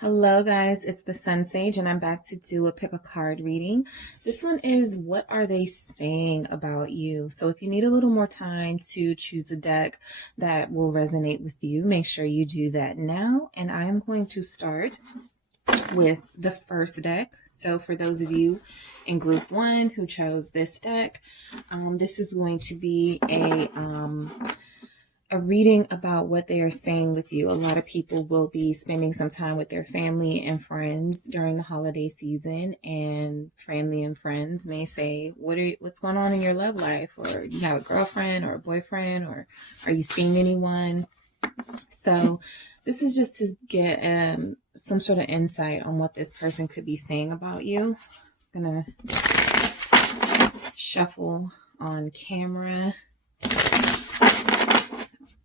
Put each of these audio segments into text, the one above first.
Hello guys, it's the Sun Sage and I'm back to do a pick a card reading. This one is what are they saying about you? So if you need a little more time to choose a deck that will resonate with you, make sure you do that now. And I'm going to start with the first deck. So for those of you in group one who chose this deck, this is going to be a reading about what they are saying with you. A lot of people will be spending some time with their family and friends during the holiday season, and family and friends may say, what's going on in your love life? Or you have a girlfriend or a boyfriend, or are you seeing anyone? So this is just to get some sort of insight on what this person could be saying about you. I'm gonna shuffle on camera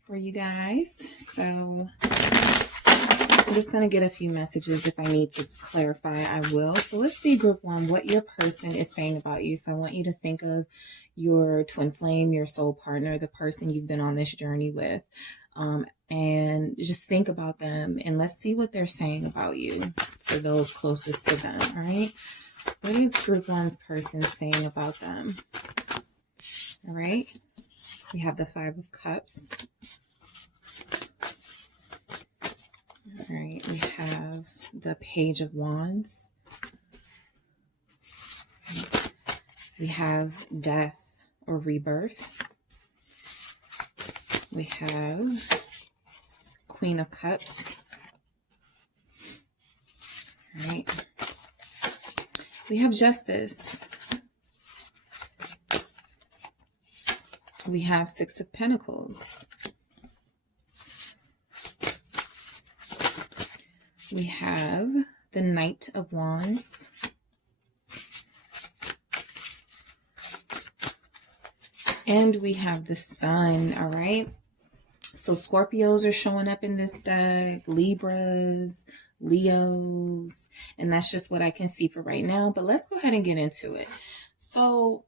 for you guys. So I'm just going to get a few messages. If I need to clarify, I will. So let's see, group one, what your person is saying about you. So I want you to think of your twin flame, your soul partner, the person you've been on this journey with. And just think about them and let's see what they're saying about you. So those closest to them, all right? What is group one's person saying about them? All right. We have the Five of Cups. All right, we have the Page of Wands. We have Death or Rebirth. We have Queen of Cups. All right. We have Justice. We have Six of Pentacles. We have the Knight of Wands. And we have the Sun, all right? So Scorpios are showing up in this deck, Libras, Leos, and that's just what I can see for right now. But let's go ahead and get into it. So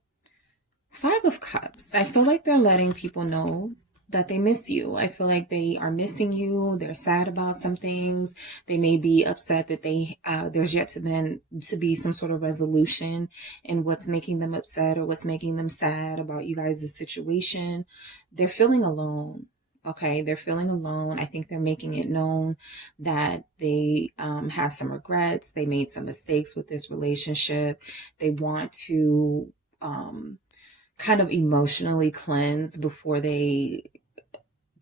Five of Cups, I feel like they're letting people know that they miss you. I feel like they are missing you. They're sad about some things. They may be upset that there's yet to be some sort of resolution in what's making them upset or what's making them sad about you guys' situation. They're feeling alone. Okay, they're feeling alone. I think they're making it known that they have some regrets. They made some mistakes with this relationship. They want to kind of emotionally cleanse before they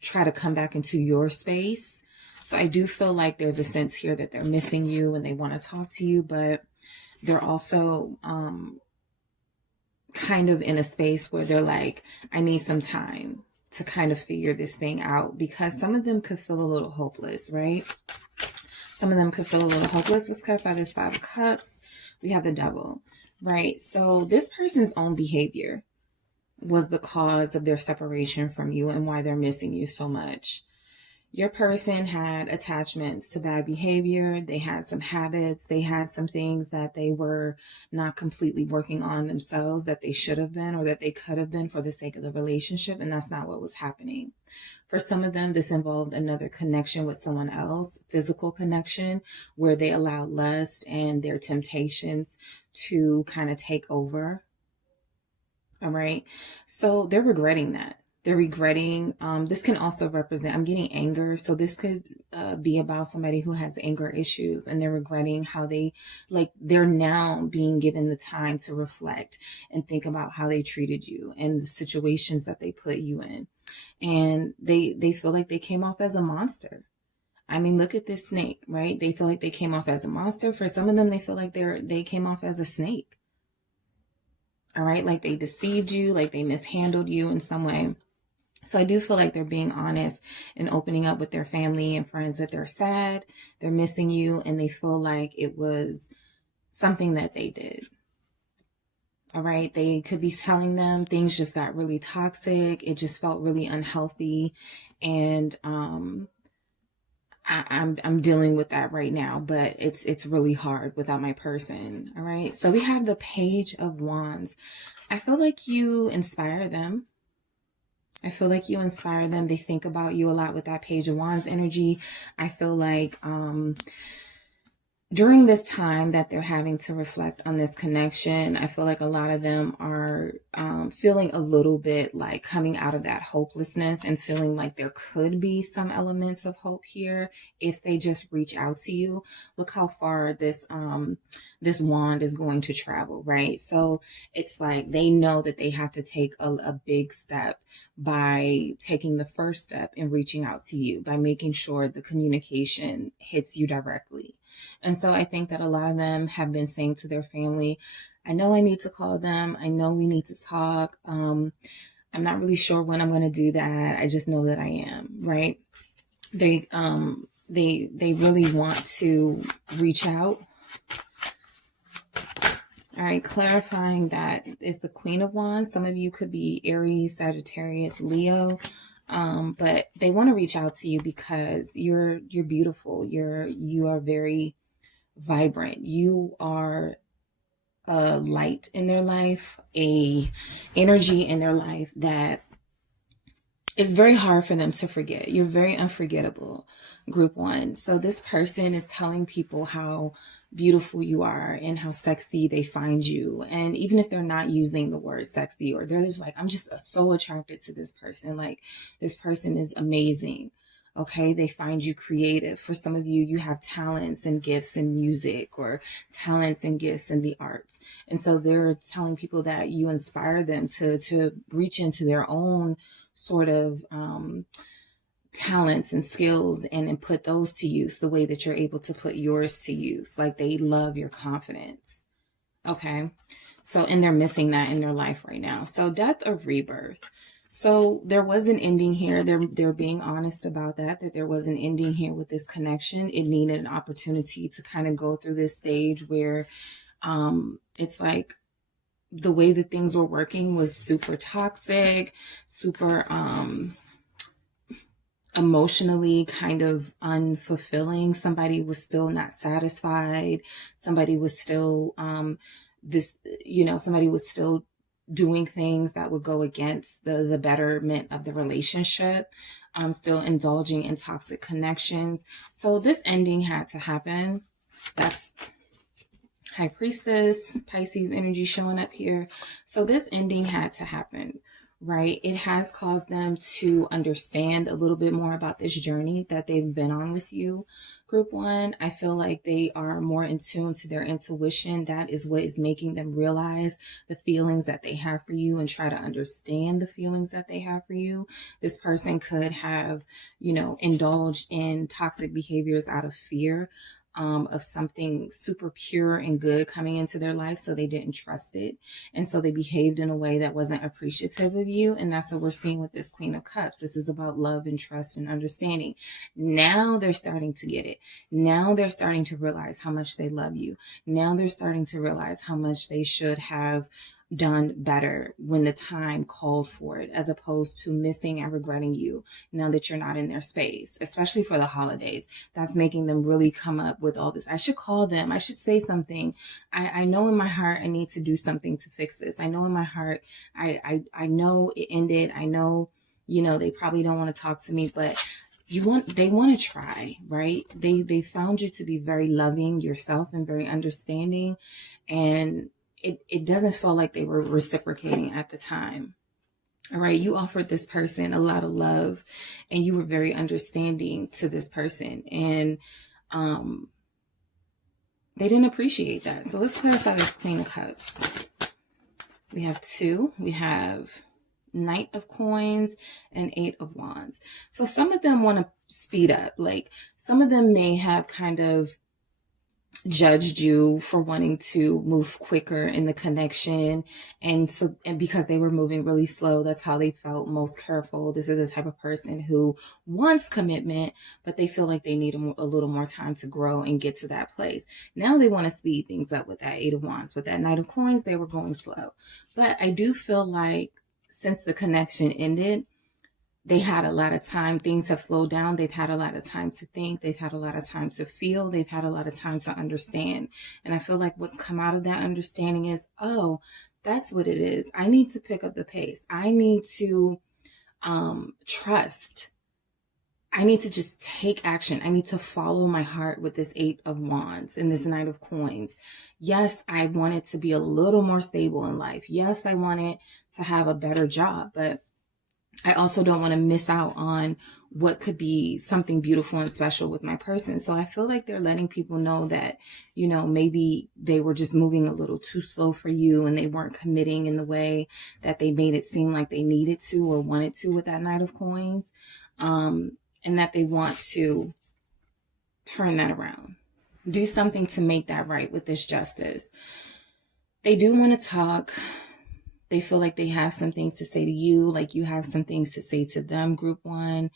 try to come back into your space. So I do feel like there's a sense here that they're missing you and they want to talk to you, but they're also kind of in a space where they're like, I need some time to kind of figure this thing out, because some of them could feel a little hopeless, right? Some of them could feel a little hopeless. Let's clarify this Five of Cups. We have the Devil, right? So this person's own behavior was the cause of their separation from you and why they're missing you so much. Your person had attachments to bad behavior. They had some habits. They had some things that they were not completely working on themselves that they should have been or that they could have been for the sake of the relationship. And that's not what was happening. For some of them, this involved another connection with someone else, physical connection, where they allowed lust and their temptations to kind of take over. All right. So they're regretting that. They're regretting, this can also represent, I'm getting anger. So this could be about somebody who has anger issues and they're regretting how they're now being given the time to reflect and think about how they treated you and the situations that they put you in. And they feel like they came off as a monster. I mean, look at this snake, right? They feel like they came off as a monster. For some of them, they feel like they came off as a snake. All right, like they deceived you, like they mishandled you in some way. So I do feel like they're being honest and opening up with their family and friends that they're sad, they're missing you, and they feel like it was something that they did. All right, they could be telling them things just got really toxic. It just felt really unhealthy, and I'm dealing with that right now, but it's really hard without my person. All right. So we have the Page of Wands. I feel like you inspire them. I feel like you inspire them. They think about you a lot with that Page of Wands energy. I feel like during this time that they're having to reflect on this connection, I feel like a lot of them are feeling a little bit like coming out of that hopelessness and feeling like there could be some elements of hope here if they just reach out to you. Look how far this wand is going to travel, right? So it's like they know that they have to take a big step by taking the first step in reaching out to you, by making sure the communication hits you directly. And so I think that a lot of them have been saying to their family, I know I need to call them. I know we need to talk. I'm not really sure when I'm going to do that. I just know that I am, right? They really want to reach out. All right, clarifying that is the Queen of Wands. Some of you could be Aries, Sagittarius, Leo. But they want to reach out to you because you're beautiful. You are very vibrant. You are a light in their life, a energy in their life that is very hard for them to forget. You're very unforgettable, group one. So this person is telling people how beautiful you are and how sexy they find you. And even if they're not using the word sexy, or they're just like, I'm just so attracted to this person. Like, this person is amazing. Okay, they find you creative. For some of you, you have talents and gifts in music, or talents and gifts in the arts. And so they're telling people that you inspire them to reach into their own sort of talents and skills and put those to use the way that you're able to put yours to use. Like, they love your confidence. Okay, so, and they're missing that in their life right now. So death or rebirth. So there was an ending here. They're being honest about that there was an ending here with this connection. It needed an opportunity to kind of go through this stage where it's like the way that things were working was super toxic, super emotionally kind of unfulfilling. Somebody was still not satisfied. Somebody was still somebody was still doing things that would go against the betterment of the relationship, still indulging in toxic connections. So this ending had to happen. That's High Priestess, Pisces energy showing up here. So this ending had to happen, right? It has caused them to understand a little bit more about this journey that they've been on with you. Group one, I feel like they are more in tune to their intuition. That is what is making them realize the feelings that they have for you and try to understand the feelings that they have for you. This person could have, indulged in toxic behaviors out of fear of something super pure and good coming into their life. So they didn't trust it. And so they behaved in a way that wasn't appreciative of you. And that's what we're seeing with this Queen of Cups. This is about love and trust and understanding. Now they're starting to get it. Now they're starting to realize how much they love you. Now they're starting to realize how much they should have done better when the time called for it, as opposed to missing and regretting you now that you're not in their space, especially for the holidays. That's making them really come up with all this. I should call them. I should say something. I know in my heart I need to do something to fix this. I know in my heart I know it ended. I know, they probably don't want to talk to me, but they want to try, right? They found you to be very loving yourself and very understanding, and it doesn't feel like they were reciprocating at the time. All right. You offered this person a lot of love and you were very understanding to this person, and they didn't appreciate that. So let's clarify this Queen of Cups. We have two. We have Knight of Coins and Eight of Wands. So some of them want to speed up. Like, some of them may have kind of judged you for wanting to move quicker in the connection, and because they were moving really slow, that's how they felt most careful. This is the type of person who wants commitment, but they feel like they need a little more time to grow and get to that place. Now they want to speed things up with that Eight of Wands. With that Knight of Coins, they were going slow. But I do feel like since the connection ended, they had a lot of time. Things have slowed down. They've had a lot of time to think. They've had a lot of time to feel. They've had a lot of time to understand. And I feel like what's come out of that understanding is, oh, that's what it is. I need to pick up the pace. I need to trust I need to just take action. I need to follow my heart with this 8 of Wands and this Knight of Coins. Yes, I want it to be a little more stable in life. Yes, I want it to have a better job, but I also don't want to miss out on what could be something beautiful and special with my person. So I feel like they're letting people know that, you know, maybe they were just moving a little too slow for you and they weren't committing in the way that they made it seem like they needed to or wanted to with that Knight of Coins. And that they want to turn that around. Do something to make that right with this Justice. They do want to talk. They feel like they have some things to say to you, like you have some things to say to them, Group 1.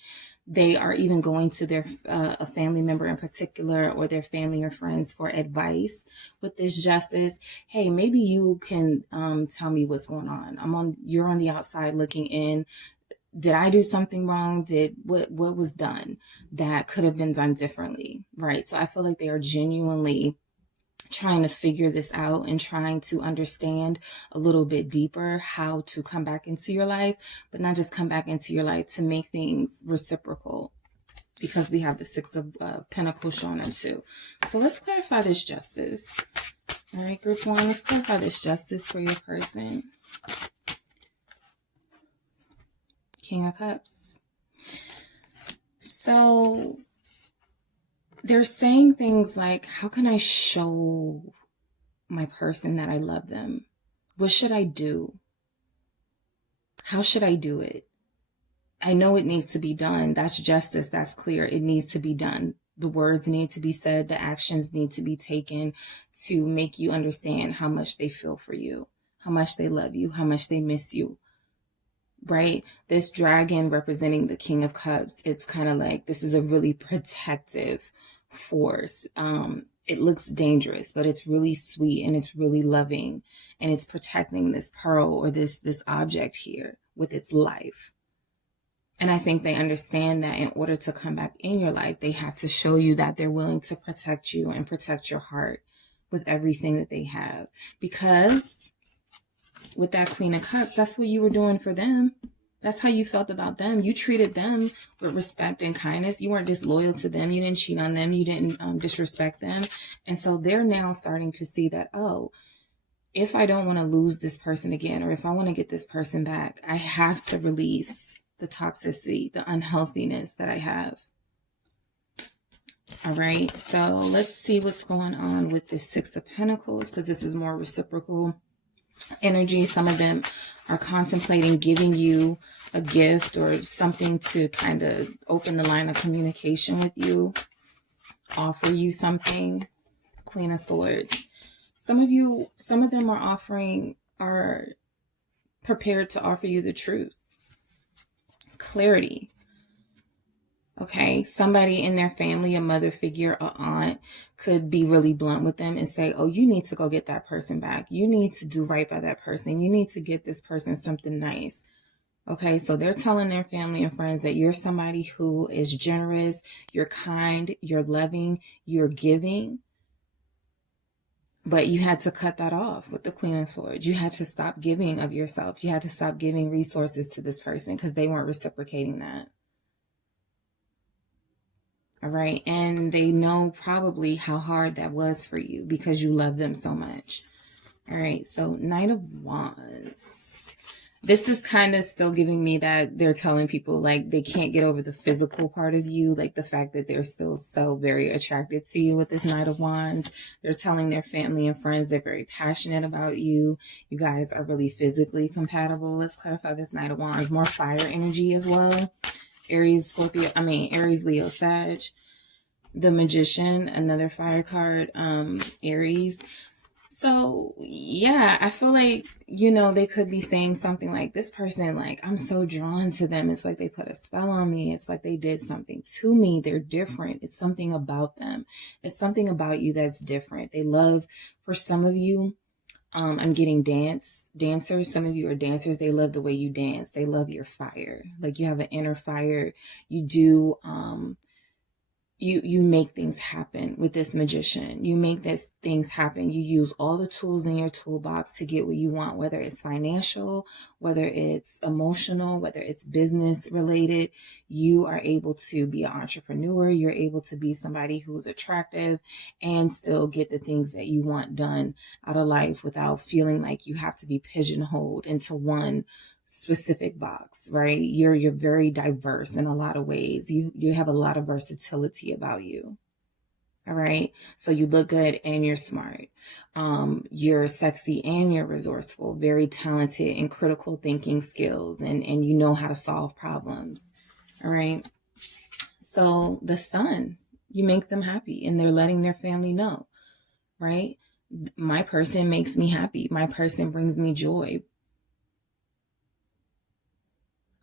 They are even going to their a family member in particular or their family or friends for advice with this Justice. Hey, maybe you can tell me what's going on. You're on the outside looking in. Did I do something wrong? What was done that could have been done differently, right? So I feel like they are genuinely trying to figure this out and trying to understand a little bit deeper how to come back into your life, but not just come back into your life, to make things reciprocal, because we have the 6 of Pentacles showing up too. So let's clarify this Justice. All right, Group 1, let's clarify this Justice for your person. King of Cups. So they're saying things like, how can I show my person that I love them? What should I do? How should I do it? I know it needs to be done. That's Justice. That's clear. It needs to be done. The words need to be said. The actions need to be taken to make you understand how much they feel for you, how much they love you, how much they miss you. Right? This dragon representing the King of Cups, it's kind of like this is a really protective force. It looks dangerous, but it's really sweet and it's really loving, and it's protecting this pearl or this object here with its life. And I think they understand that in order to come back in your life, they have to show you that they're willing to protect you and protect your heart with everything that they have. Because with that Queen of Cups, that's what you were doing for them. That's how you felt about them. You treated them with respect and kindness. You weren't disloyal to them. You didn't cheat on them. You didn't disrespect them. And so they're now starting to see that, oh, if I don't want to lose this person again, or if I want to get this person back, I have to release the toxicity, the unhealthiness that I have. All right. So let's see what's going on with this 6 of Pentacles, because this is more reciprocal energy. Some of them are contemplating giving you a gift or something to kind of open the line of communication with you, offer you something. Queen of Swords. Some of them are prepared to offer you the truth, clarity. Okay, somebody in their family, a mother figure, a aunt, could be really blunt with them and say, oh, you need to go get that person back. You need to do right by that person. You need to get this person something nice. Okay, so they're telling their family and friends that you're somebody who is generous, you're kind, you're loving, you're giving. But you had to cut that off with the Queen of Swords. You had to stop giving of yourself. You had to stop giving resources to this person because they weren't reciprocating that. All right. And they know probably how hard that was for you because you love them so much. All right. So Knight of Wands. This is kind of still giving me that they're telling people like they can't get over the physical part of you, like the fact that they're still so very attracted to you with this Knight of Wands. They're telling their family and friends they're very passionate about you. You guys are really physically compatible. Let's clarify this Knight of Wands. More fire energy as well. Aries, Leo, Sag. The Magician, another fire card, Aries. So, yeah, I feel like, they could be saying something like, this person, like, I'm so drawn to them. It's like they put a spell on me. It's like they did something to me. They're different. It's something about them. It's something about you that's different. They love, for some of you, I'm getting dancers. Some of you are dancers. They love the way you dance. They love your fire. Like you have an inner fire. You do, you make things happen with this magician. You make things happen. You use all the tools in your toolbox to get what you want, whether it's financial, whether it's emotional, whether it's business related. You are able to be an entrepreneur. You're able to be somebody who's attractive and still get the things that you want done out of life without feeling like you have to be pigeonholed into one specific box, right? You're very diverse in a lot of ways. You have a lot of versatility about you. All right. So you look good and you're smart. You're sexy and you're resourceful, very talented in critical thinking skills, and you know how to solve problems. All right. So the sun, you make them happy and they're letting their family know, right? My person makes me happy. My person brings me joy.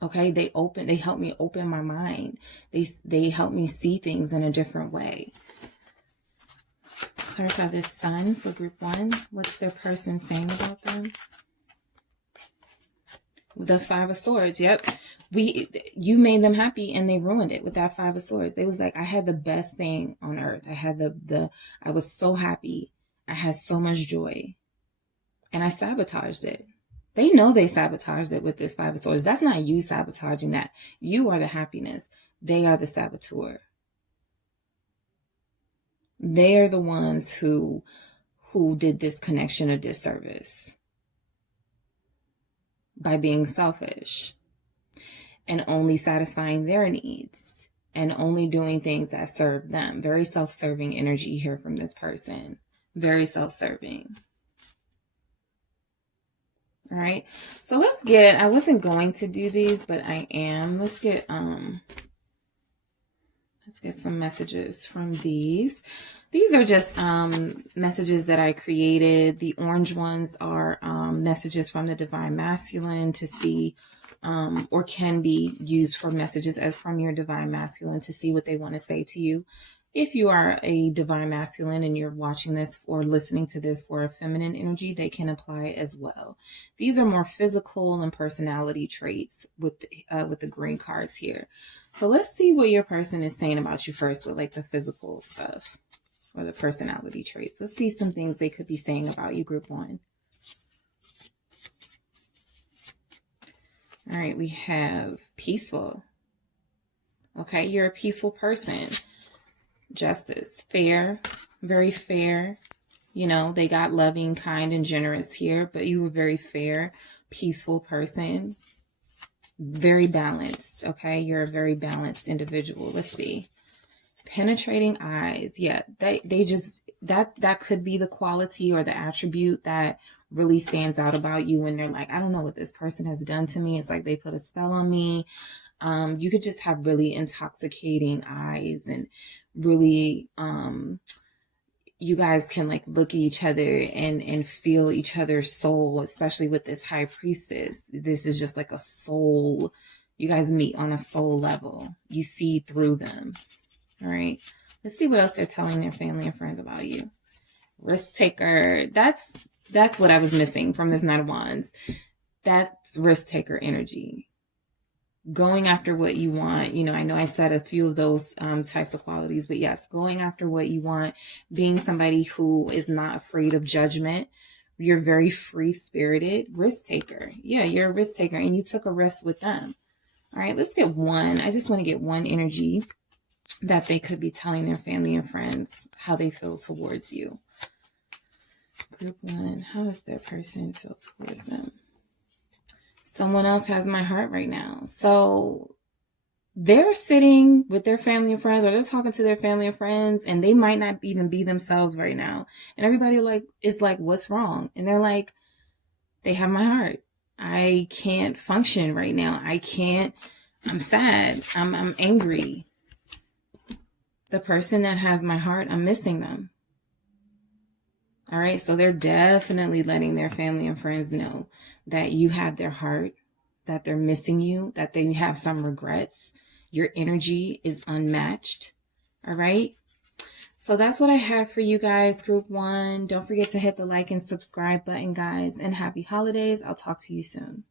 Okay, they help me open my mind. They help me see things in a different way. Clarify this sun for group 1. What's their person saying about them? The 5 of Swords. Yep. You made them happy and they ruined it with that 5 of Swords. They was like, I had the best thing on earth. I had I was so happy. I had so much joy. And I sabotaged it. They know they sabotaged it with this 5 of Swords. That's not you sabotaging that. You are the happiness. They are the saboteur. They are the ones who did this connection a disservice by being selfish and only satisfying their needs and only doing things that serve them. Very self-serving energy here from this person. Very self-serving. All right, so let's get, I wasn't going to do these, but I am. Let's get some messages from these. These are just messages that I created. The orange ones are messages from the Divine Masculine to see, or can be used for messages as from your Divine Masculine to see what they want to say to you. If you are a Divine Masculine and you're watching this or listening to this for a feminine energy, they can apply as well. These are more physical and personality traits with the green cards here. So let's see what your person is saying about you first with like the physical stuff or the personality traits. Let's see some things they could be saying about you, group 1. All right, we have peaceful. Okay, you're a peaceful person. Justice, fair, very fair. You know, they got loving, kind, and generous here, but you were very fair, peaceful person. Very balanced, okay? You're a very balanced individual. Let's see. Penetrating eyes. Yeah, they just, that could be the quality or the attribute that really stands out about you when they're like, I don't know what this person has done to me. It's like they put a spell on me. You could just have really intoxicating eyes and really, you guys can like look at each other and feel each other's soul, especially with this High Priestess. This is just like a soul. You guys meet on a soul level. You see through them. All right. Let's see what else they're telling their family and friends about you. Risk taker. That's what I was missing from this Knight of Wands. That's risk taker energy. Going after what you want. You know, I know I said a few of those types of qualities, but yes, going after what you want, being somebody who is not afraid of judgment. You're very free-spirited, risk taker. Yeah, you're a risk taker and you took a risk with them. All right, let's get one. I just want to get one energy that they could be telling their family and friends how they feel towards you. Group 1, how does their person feel towards them? Someone else has my heart right now. So they're sitting with their family and friends, or they're talking to their family and friends, and they might not even be themselves right now. And everybody is like, what's wrong? And they're like, they have my heart. I can't function right now. I'm sad. I'm angry. The person that has my heart, I'm missing them. All right, so they're definitely letting their family and friends know that you have their heart, that they're missing you, that they have some regrets. Your energy is unmatched. All right, so that's what I have for you guys, group 1. Don't forget to hit the like and subscribe button, guys, and happy holidays. I'll talk to you soon.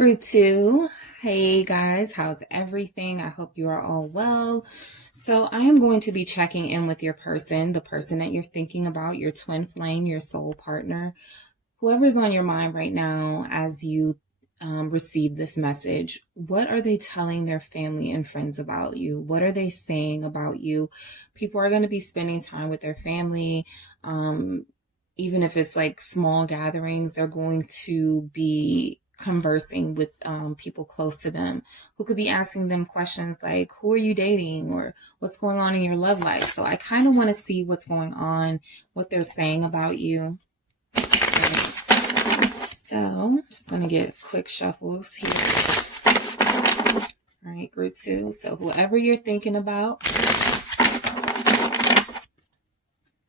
Group 2. Hey guys, how's everything? I hope you are all well. So I am going to be checking in with your person, the person that you're thinking about, your twin flame, your soul partner, whoever's on your mind right now as you receive this message. What are they telling their family and friends about you? What are they saying about you? People are going to be spending time with their family. Even if it's like small gatherings, they're going to be conversing with people close to them who could be asking them questions like, who are you dating, or what's going on in your love life? So I kind of want to see what's going on, what they're saying about you. So just going to get quick shuffles here. All right, group 2. So whoever you're thinking about.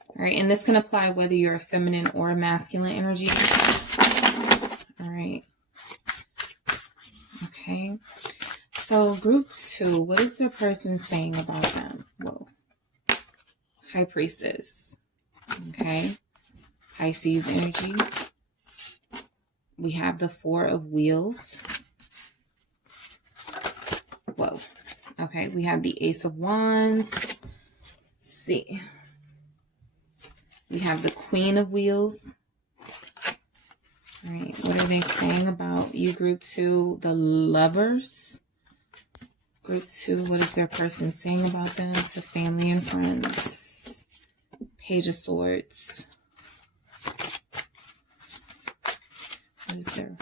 All right, and this can apply whether you're a feminine or a masculine energy. All right. Okay. So group 2, what is the person saying about them? Whoa. High Priestess. Okay. Pisces energy. We have the 4 of Wheels. Whoa. Okay, we have the Ace of Wands. Let's see. We have the Queen of Wheels. All right, what are they saying about you, group 2? The Lovers. Group 2, what is their person saying about them to family and friends? Page of Swords. What is there?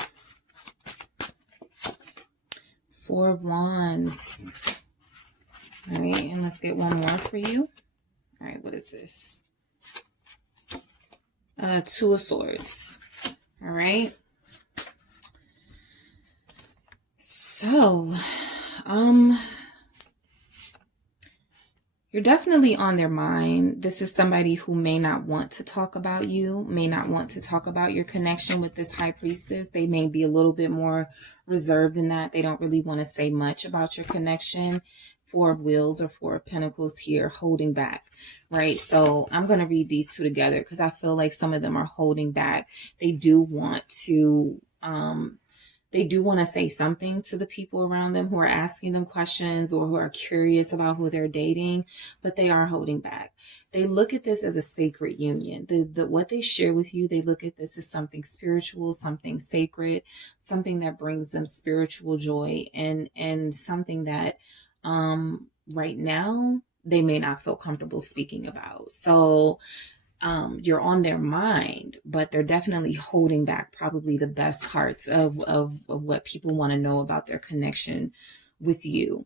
4 of Wands. All right, and let's get one more for you. All right, what is this? 2 of Swords. All right. So, you're definitely on their mind. This is somebody who may not want to talk about you, may not want to talk about your connection with this High Priestess. They may be a little bit more reserved than that. They don't really want to say much about your connection. 4 of Wheels or 4 of Pentacles here, holding back, right? So I'm going to read these two together because I feel like some of them are holding back. They do want to, say something to the people around them who are asking them questions or who are curious about who they're dating, but they are holding back. They look at this as a sacred union. What they share with you, they look at this as something spiritual, something sacred, something that brings them spiritual joy, and something that right now they may not feel comfortable speaking about. So you're on their mind, but they're definitely holding back probably the best parts of what people want to know about their connection with you.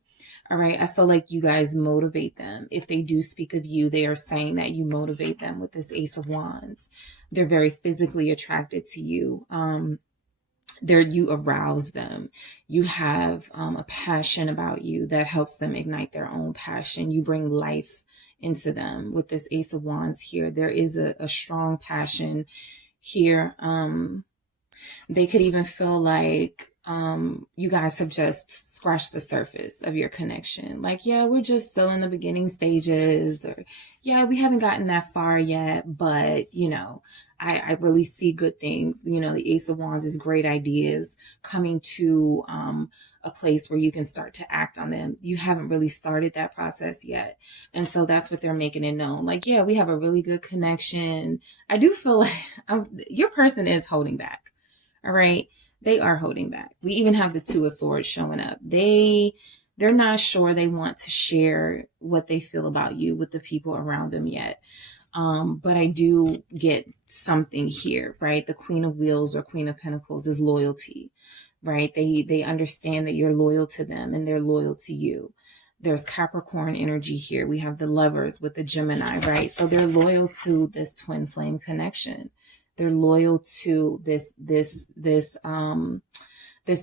All right. I feel like you guys motivate them. If they do speak of you, they are saying that you motivate them with this Ace of Wands. They're very physically attracted to you. You arouse them. You have a passion about you that helps them ignite their own passion. You bring life into them with this Ace of Wands here. There is a strong passion here. They could even feel like you guys have just scratched the surface of your connection. Like, yeah, we're just still in the beginning stages, or yeah, we haven't gotten that far yet, but you know, I really see good things. You know, the Ace of Wands is great ideas coming to a place where you can start to act on them. You haven't really started that process yet. And so that's what they're making it known. Like, yeah, we have a really good connection. I do feel like your person is holding back. All right. They are holding back. We even have the 2 of Swords showing up. They're not sure they want to share what they feel about you with the people around them yet. But I do get something here, right? The Queen of Wheels or Queen of Pentacles is loyalty, right? They understand that you're loyal to them and they're loyal to you. There's Capricorn energy here. We have the Lovers with the Gemini, right? So they're loyal to this twin flame connection. They're loyal to this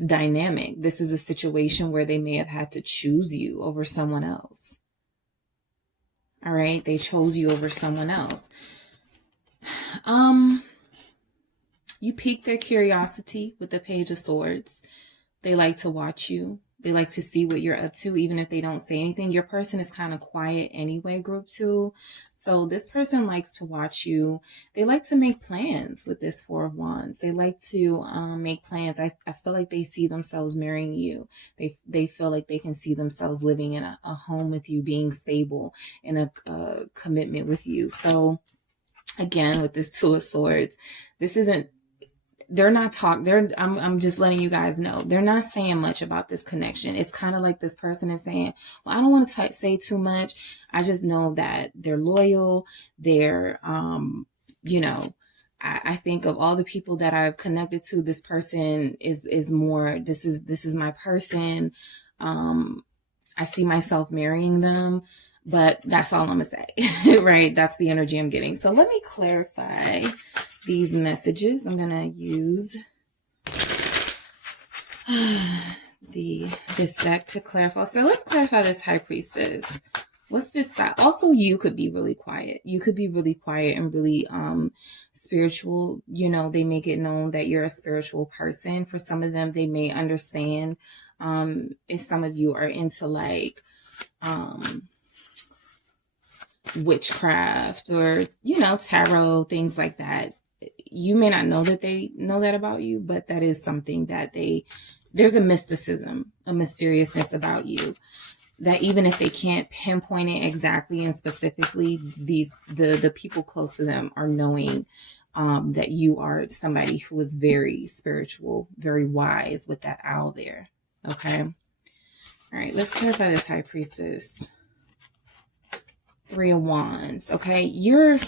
dynamic. This is a situation where they may have had to choose you over someone else. All right. They chose you over someone else. You pique their curiosity with the Page of Swords. They like to watch you. They like to see what you're up to, even if they don't say anything. Your person is kind of quiet anyway, group 2. So this person likes to watch you. They like to make plans with this 4 of Wands. They like to make plans. I feel like they see themselves marrying you. They feel like they can see themselves living in a home with you, being stable, in a commitment with you. So again, with this 2 of Swords, this isn't, I'm just letting you guys know, they're not saying much about this connection. It's kind of like this person is saying, well, I don't want to say too much. I just know that they're loyal. They're, you know, I think of all the people that I've connected to, this person is more, this is my person. I see myself marrying them, but that's all I'm gonna say, right? That's the energy I'm getting. So let me clarify these messages. I'm gonna use this deck to clarify. So let's clarify this High Priestess. What's this side? Also, you could be really quiet. You could be really quiet and really spiritual. You know, they make it known that you're a spiritual person. For some of them, they may understand if some of you are into like witchcraft or, you know, tarot, things like that. You may not know that they know that about you, but that is something that there's a mysticism, a mysteriousness about you, that even if they can't pinpoint it exactly and specifically, the people close to them are knowing that you are somebody who is very spiritual, very wise, with that owl there. Okay. All right. Let's clarify this High Priestess. 3 of Wands. Okay. You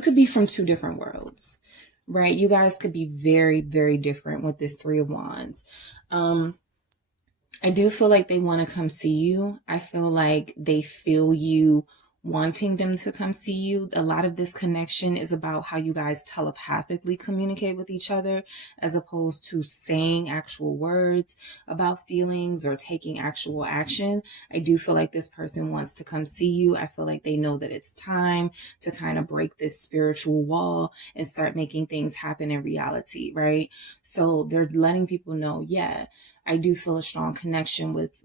could be from 2 different worlds, right? You guys could be very, very different with this 3 of Wands. I do feel like they want to come see you. I feel like they feel you wanting them to come see you. A lot of this connection is about how you guys telepathically communicate with each other, as opposed to saying actual words about feelings or taking actual action. I do feel like this person wants to come see you. I feel like they know that it's time to kind of break this spiritual wall and start making things happen in reality, right? So they're letting people know, yeah, I do feel a strong connection with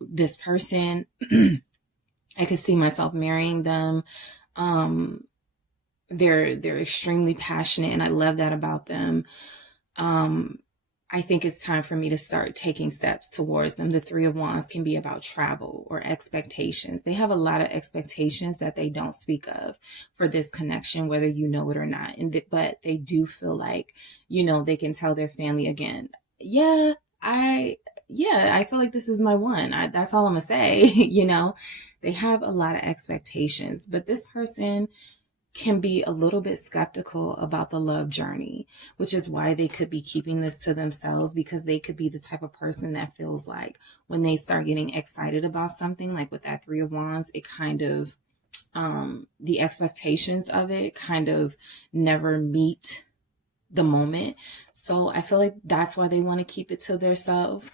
this person. I could see myself marrying them. They're extremely passionate, and I love that about them. I think it's time for me to start taking steps towards them. The 3 of Wands can be about travel or expectations. They have a lot of expectations that they don't speak of for this connection, whether you know it or not. But they do feel like, you know, they can tell their family again, I feel like this is my one. That's all I'm going to say. You know, they have a lot of expectations, but this person can be a little bit skeptical about the love journey, which is why they could be keeping this to themselves, because they could be the type of person that feels like when they start getting excited about something, like with that 3 of Wands, it kind of, the expectations of it kind of never meet the moment. So I feel like that's why they want to keep it to themselves.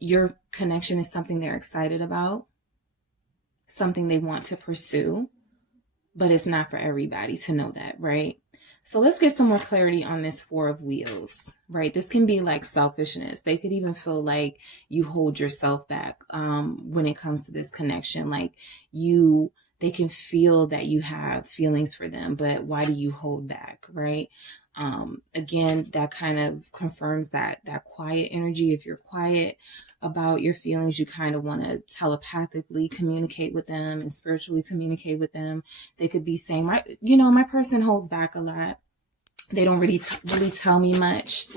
Your connection is something they're excited about, something they want to pursue, but it's not for everybody to know that, right? So let's get some more clarity on this 4 of Wheels, right? This can be like selfishness. They could even feel like you hold yourself back when it comes to this connection. Like they can feel that you have feelings for them, but why do you hold back, right? Again, that kind of confirms that quiet energy. If you're quiet about your feelings, you kind of want to telepathically communicate with them and spiritually communicate with them. They could be saying, my person holds back a lot. They don't really tell me much.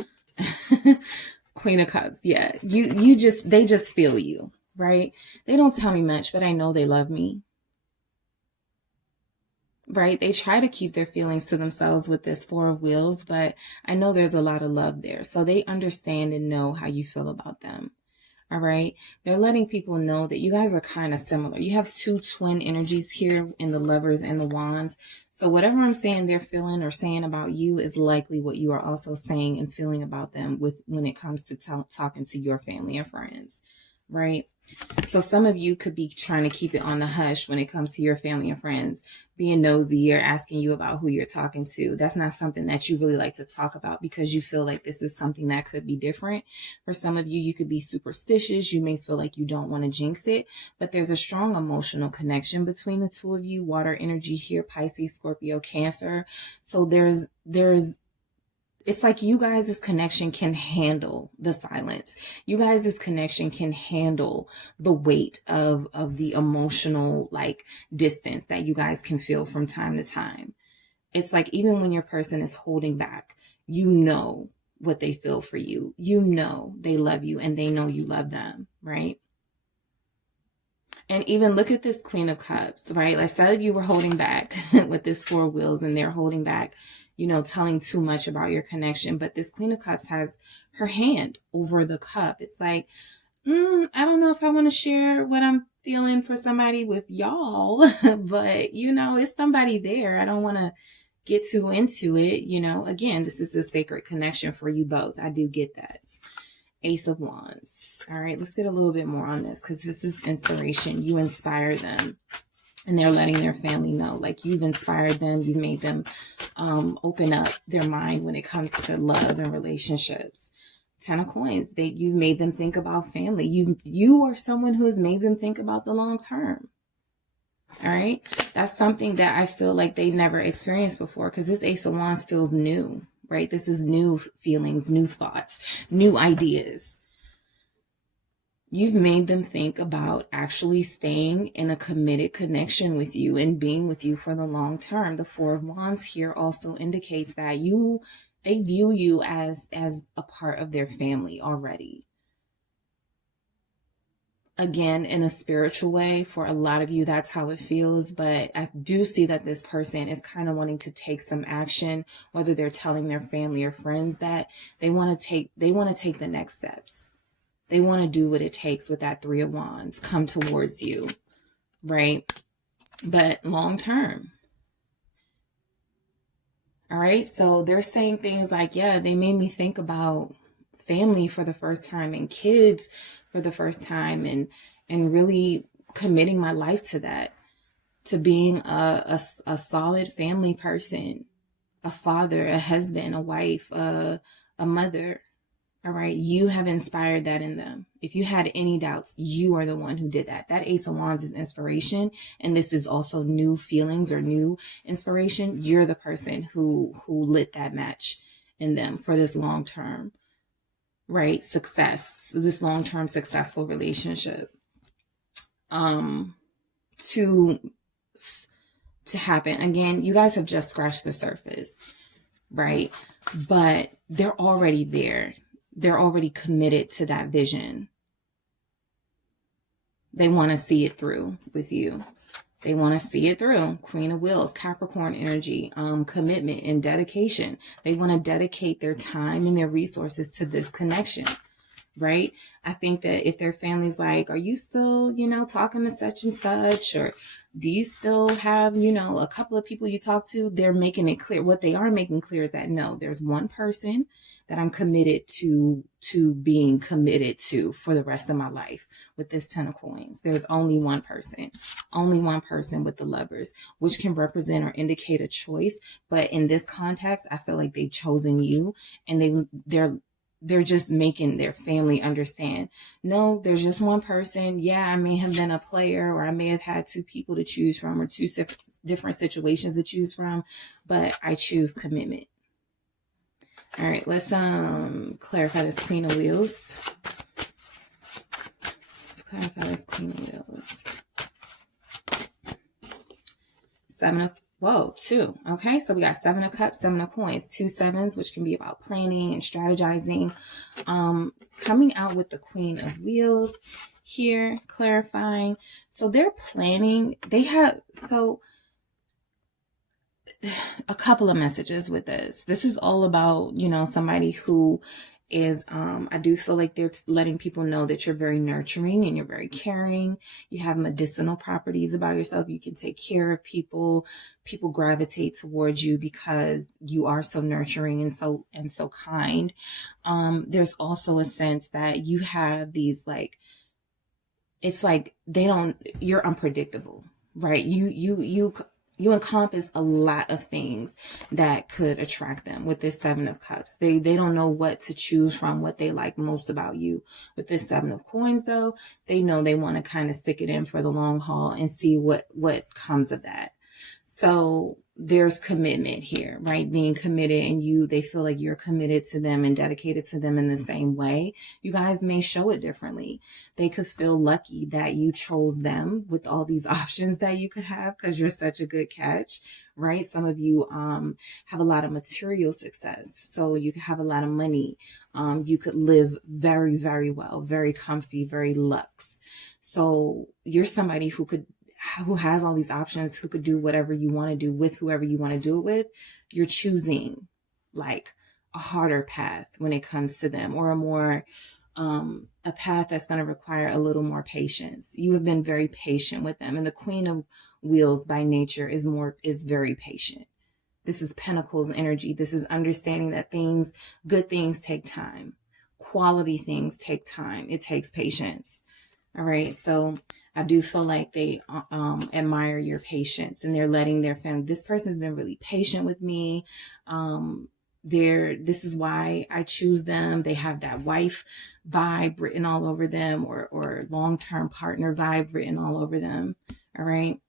Queen of Cups. Yeah. They just feel you, right? They don't tell me much, but I know they love me. Right? They try to keep their feelings to themselves with this 4 of Wheels, but I know there's a lot of love there. So they understand and know how you feel about them. All right. They're letting people know that you guys are kind of similar. You have 2 twin energies here in the Lovers and the Wands. So whatever I'm saying they're feeling or saying about you is likely what you are also saying and feeling about them when it comes to talking to your family and friends. right? So some of you could be trying to keep it on the hush when it comes to your family and friends, being nosy or asking you about who you're talking to. That's not something that you really like to talk about because you feel like this is something that could be different. For some of you, you could be superstitious. You may feel like you don't want to jinx it, but there's a strong emotional connection between the two of you. Water energy here, Pisces, Scorpio, Cancer. So it's like you guys' connection can handle the silence. You guys' connection can handle the weight of the emotional like distance that you guys can feel from time to time. It's like even when your person is holding back, you know what they feel for you. You know they love you and they know you love them, right? And even look at this Queen of Cups, right? I said you were holding back with this Four of Wheels and they're holding back, you know, telling too much about your connection. But this Queen of Cups has her hand over the cup. It's like, I don't know if I want to share what I'm feeling for somebody with y'all, but, you know, it's somebody there. I don't want to get too into it. You know, again, this is a sacred connection for you both. I do get that. Ace of Wands. All right, let's get a little bit more on this because this is inspiration. You inspire them and they're letting their family know, like you've inspired them. You've made them open up their mind when it comes to love and relationships. Ten of Coins. You've made them think about family. You are someone who has made them think about the long term. All right. That's something that I feel like they never experienced before because this Ace of Wands feels new. Right? This is new feelings, new thoughts, new ideas. You've made them think about actually staying in a committed connection with you and being with you for the long term. The Four of Wands here also indicates that they view you as a part of their family already. Again, in a spiritual way, for a lot of you, that's how it feels. But I do see that this person is kind of wanting to take some action, whether they're telling their family or friends that they want to take the next steps. They want to do what it takes with that Three of Wands, come towards you, right? But long term. All right. So they're saying things like, yeah, they made me think about family for the first time and kids for the first time and really committing my life to that, to being a solid family person, a father, a husband, a wife, a mother. All right. You have inspired that in them. If you had any doubts, you are the one who did that. That Ace of Wands is inspiration. And this is also new feelings or new inspiration. You're the person who lit that match in them for this long term, right? Success. So this long term successful relationship. To happen. Again, you guys have just scratched the surface, right? But they're already there. They're already committed to that vision. They want to see it through with you. They want to see it through. Queen of Wheels, Capricorn energy, commitment and dedication. They want to dedicate their time and their resources to this connection, right? I think that if their family's like, are you still, talking to such and such, or do you still have, a couple of people you talk to? They're making it clear. What they are making clear is that no, there's one person that I'm committed to being committed to for the rest of my life with this Ten of Coins. There's only one person with the Lovers, which can represent or indicate a choice. But in this context, I feel like they've chosen you, and they're just making their family understand, no, there's just one person. Yeah, I may have been a player, or I may have had two people to choose from, or two different situations to choose from, but I choose commitment. All right, let's clarify this Queen of Wheels. Let's clarify this Queen of Wheels. Two. Okay, so we got Seven of Cups, Seven of Coins, 2 sevens, which can be about planning and strategizing. Coming out with the Queen of Wheels here, clarifying. So they're planning. A couple of messages with this. This is all about, somebody who is, I do feel like they're letting people know that you're very nurturing and you're very caring. You have medicinal properties about yourself. You can take care of people. People gravitate towards you because you are so nurturing and so kind. There's also a sense that you have these it's like you're unpredictable, right? You encompass a lot of things that could attract them with this Seven of Cups. They don't know what to choose from, what they like most about you. With this Seven of Coins, though, they know they want to kind of stick it in for the long haul and see what comes of that. So there's commitment here, right? Being committed, and they feel like you're committed to them and dedicated to them in the same way. You guys may show it differently. They could feel lucky that you chose them with all these options that you could have because you're such a good catch, right? Some of you have a lot of material success. So you could have a lot of money. You could live very, very well, very comfy, very luxe. So you're somebody who has all these options, who could do whatever you want to do with whoever you want to do it with. You're choosing like a harder path when it comes to them, or a path that's going to require a little more patience. You have been very patient with them. And the Queen of Wheels by nature is very patient. This is Pentacles energy. This is understanding that good things take time. Quality things take time. It takes patience. All right. So I do feel like they admire your patience, and they're letting their family. This person has been really patient with me. This is why I choose them. They have that wife vibe written all over them, or long-term partner vibe written all over them. All right.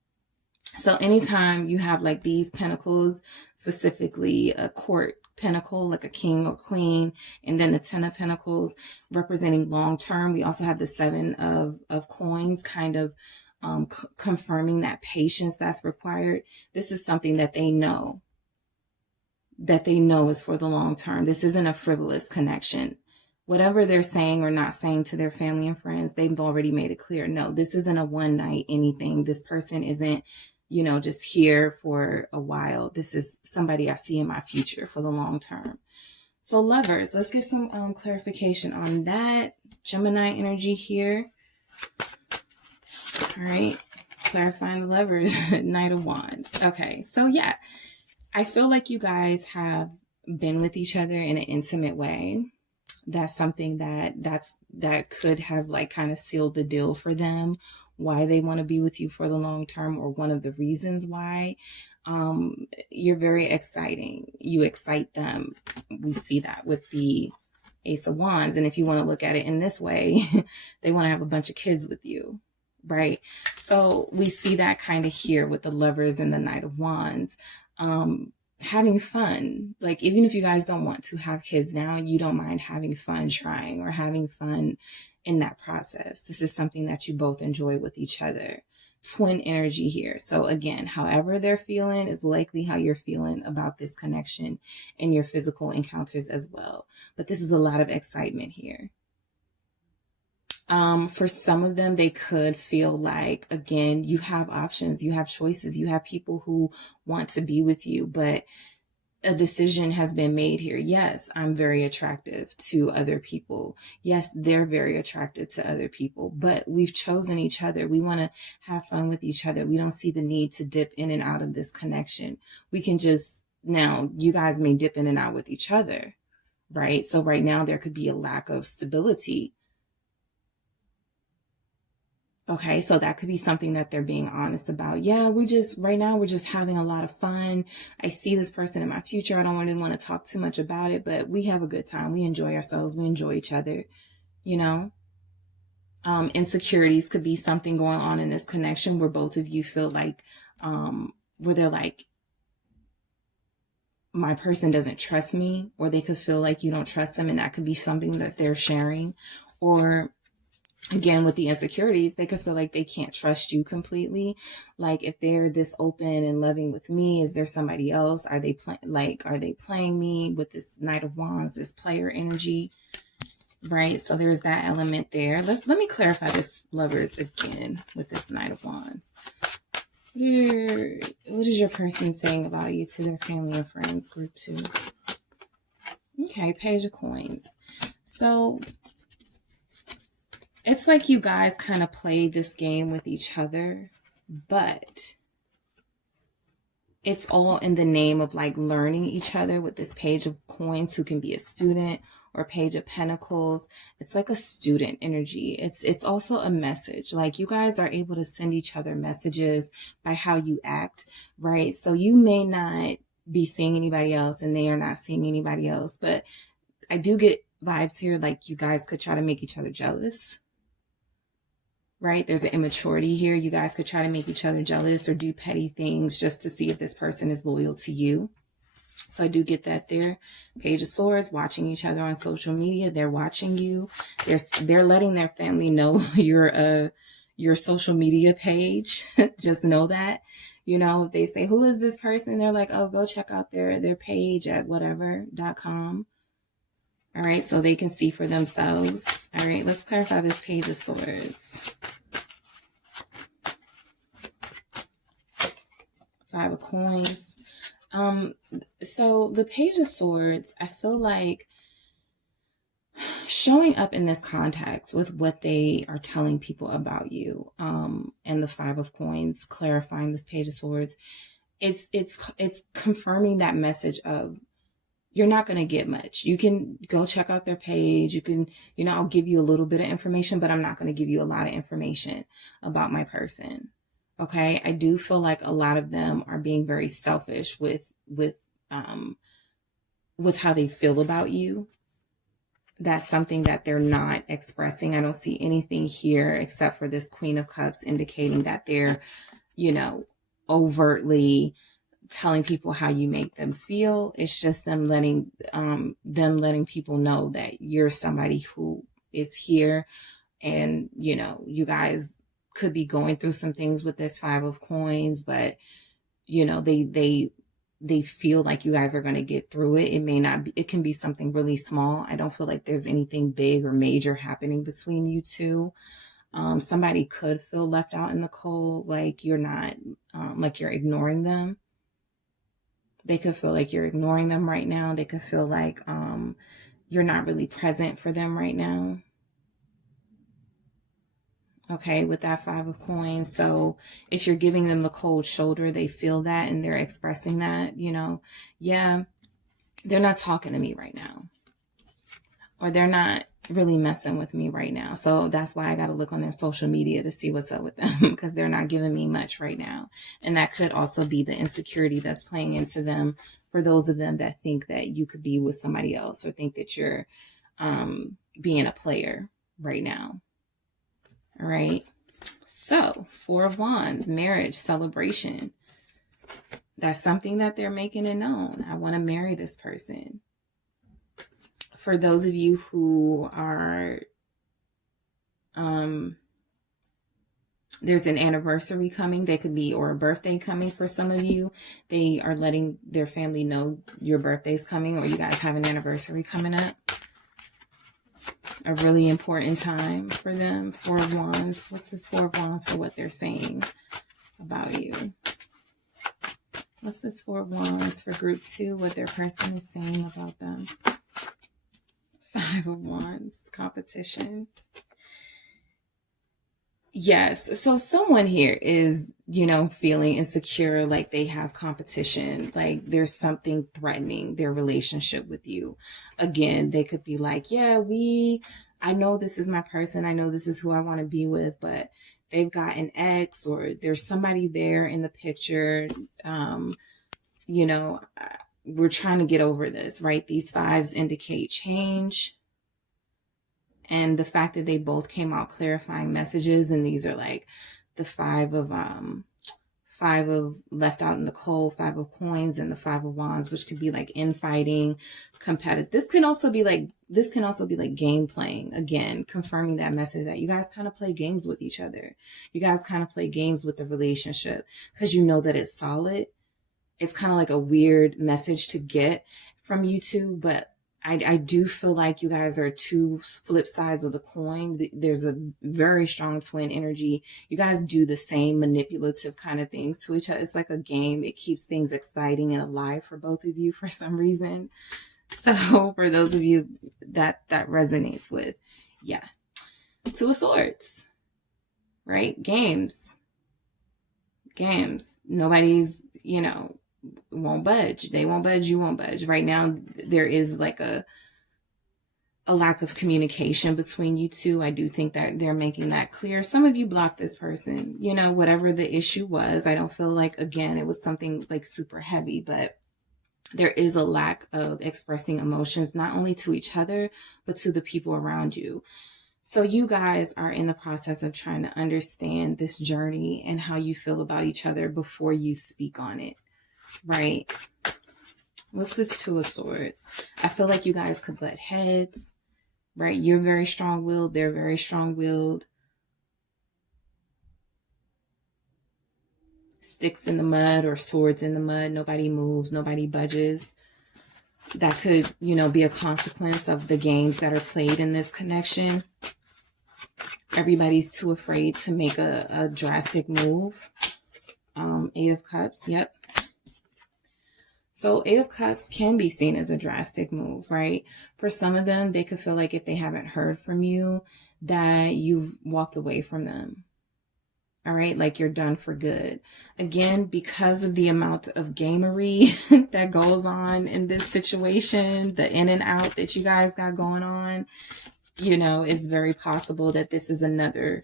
So anytime you have like these pentacles, specifically a court pentacle, like a king or queen, and then the 10 of pentacles representing long term. We also have the 7 of coins, kind of confirming that patience that's required. This is something that they know is for the long term. This isn't a frivolous connection. Whatever they're saying or not saying to their family and friends, they've already made it clear. No, this isn't a one night anything. This person isn't, just here for a while. This is somebody I see in my future for the long term. So Lovers, let's get some clarification on that. Gemini energy here. All right. Clarifying the Lovers. Knight of Wands. Okay. So yeah, I feel like you guys have been with each other in an intimate way. That's something that could have like kind of sealed the deal for them, why they want to be with you for the long term, or one of the reasons why. You're very exciting. You excite them. We see that with the Ace of Wands. And if you want to look at it in this way, they want to have a bunch of kids with you, right? So we see that kind of here with the Lovers and the Knight of Wands. Having fun, like even if you guys don't want to have kids now, you don't mind having fun trying, or having fun in that process. This is something that you both enjoy with each other. Twin energy here. So again, however they're feeling is likely how you're feeling about this connection and your physical encounters as well. But this is a lot of excitement here. For some of them, they could feel like, again, you have options, you have choices, you have people who want to be with you, but a decision has been made here. Yes, I'm very attractive to other people. Yes, they're very attracted to other people, but we've chosen each other. We want to have fun with each other. We don't see the need to dip in and out of this connection. We can now you guys may dip in and out with each other, right? So right now there could be a lack of stability. Okay, so that could be something that they're being honest about. Yeah, right now we're just having a lot of fun. I see this person in my future. I don't really want to talk too much about it, but we have a good time. We enjoy ourselves. We enjoy each other, Insecurities could be something going on in this connection where both of you feel like, where they're like, my person doesn't trust me, or they could feel like you don't trust them, and that could be something that they're sharing. Or again, with the insecurities, they could feel like they can't trust you completely. Like if they're this open and loving with me, is there somebody else? Are they playing me with this Knight of Wands, this player energy, right? So there's that element there. Let me clarify this Lovers again with this Knight of Wands. What is your person saying about you to their family and friends, group 2? Okay, Page of Coins. So it's like you guys kind of play this game with each other, but it's all in the name of like learning each other with this Page of Coins, who can be a student or Page of Pentacles, it's like a student energy. It's also a message. Like you guys are able to send each other messages by how you act, right? So you may not be seeing anybody else and they are not seeing anybody else, but I do get vibes here like you guys could try to make each other jealous, right? There's an immaturity here. You guys could try to make each other jealous or do petty things just to see if this person is loyal to you. So I do get that there. Page of Swords, watching each other on social media. They're watching you. They're letting their family know your social media page. Just know that. You know, if they say, who is this person? They're like, oh, go check out their page at whatever.com. All right, so they can see for themselves. All right, let's clarify this Page of Swords. Five of Coins. So the Page of Swords, I feel like showing up in this context with what they are telling people about you, and the Five of Coins, clarifying this Page of Swords, it's confirming that message of you're not going to get much. You can go check out their page. You can, I'll give you a little bit of information, but I'm not going to give you a lot of information about my person. Okay. I do feel like a lot of them are being very selfish with how they feel about you. That's something that they're not expressing. I don't see anything here except for this Queen of Cups indicating that they're, overtly telling people how you make them feel. It's just them letting people know that you're somebody who is here, and you guys could be going through some things with this Five of Coins, but they feel like you guys are going to get through it. It may not be, it can be something really small. I don't feel like there's anything big or major happening between you two. Somebody could feel left out in the cold, like you're not, like you're ignoring them. They could feel like you're ignoring them right now. They could feel like you're not really present for them right now. Okay, with that Five of Coins. So if you're giving them the cold shoulder, they feel that and they're expressing that, yeah, they're not talking to me right now. Or they're not really messing with me right now. So that's why I got to look on their social media to see what's up with them, because they're not giving me much right now. And that could also be the insecurity that's playing into them for those of them that think that you could be with somebody else or think that you're being a player right now. All right. So Four of Wands, marriage, celebration. That's something that they're making it known. I want to marry this person. For those of you who are, there's an anniversary coming. They could be, or a birthday coming for some of you. They are letting their family know your birthday's coming, or you guys have an anniversary coming up. A really important time for them. Four of Wands. What's this Four of Wands for what they're saying about you? What's this Four of Wands for group 2, what their person is saying about them? Five of Wands, competition. Yes, so someone here is, feeling insecure, like they have competition, like there's something threatening their relationship with you. Again, they could be like, yeah, I know this is my person. I know this is who I want to be with, but they've got an ex, or there's somebody there in the picture. We're trying to get over this, right? These fives indicate change. And the fact that they both came out clarifying messages, and these are like the five of left out in the cold, Five of Coins, and the Five of Wands, which could be like infighting, competitive. This can also be like game playing. Again, confirming that message that you guys kind of play games with each other. You guys kind of play games with the relationship because you know that it's solid. It's kind of like a weird message to get from you two, but I do feel like you guys are two flip sides of the coin. There's a very strong twin energy. You guys do the same manipulative kind of things to each other. It's like a game. It keeps things exciting and alive for both of you for some reason. So for those of you that resonates with, yeah. Two of Swords, right? Games. Nobody's, won't budge. They won't budge. You won't budge. Right now, there is like a lack of communication between you two. I do think that they're making that clear. Some of you blocked this person, you know, whatever the issue was. I don't feel like, again, it was something like super heavy, but there is a lack of expressing emotions, not only to each other, but to the people around you. So you guys are in the process of trying to understand this journey and how you feel about each other before you speak on it, right? What's this Two of Swords? I feel like you guys could butt heads, right? You're very strong-willed. They're very strong-willed. Sticks in the mud or swords in the mud. Nobody moves. Nobody budges. That could, you know, be a consequence of the games that are played in this connection. Everybody's too afraid to make a drastic move. Eight of Cups. Yep. So Eight of Cups can be seen as a drastic move, right? For some of them, they could feel like if they haven't heard from you, that you've walked away from them. All right, like you're done for good. Again, because of the amount of gamery that goes on in this situation, the in and out that you guys got going on, you know, it's very possible that this is another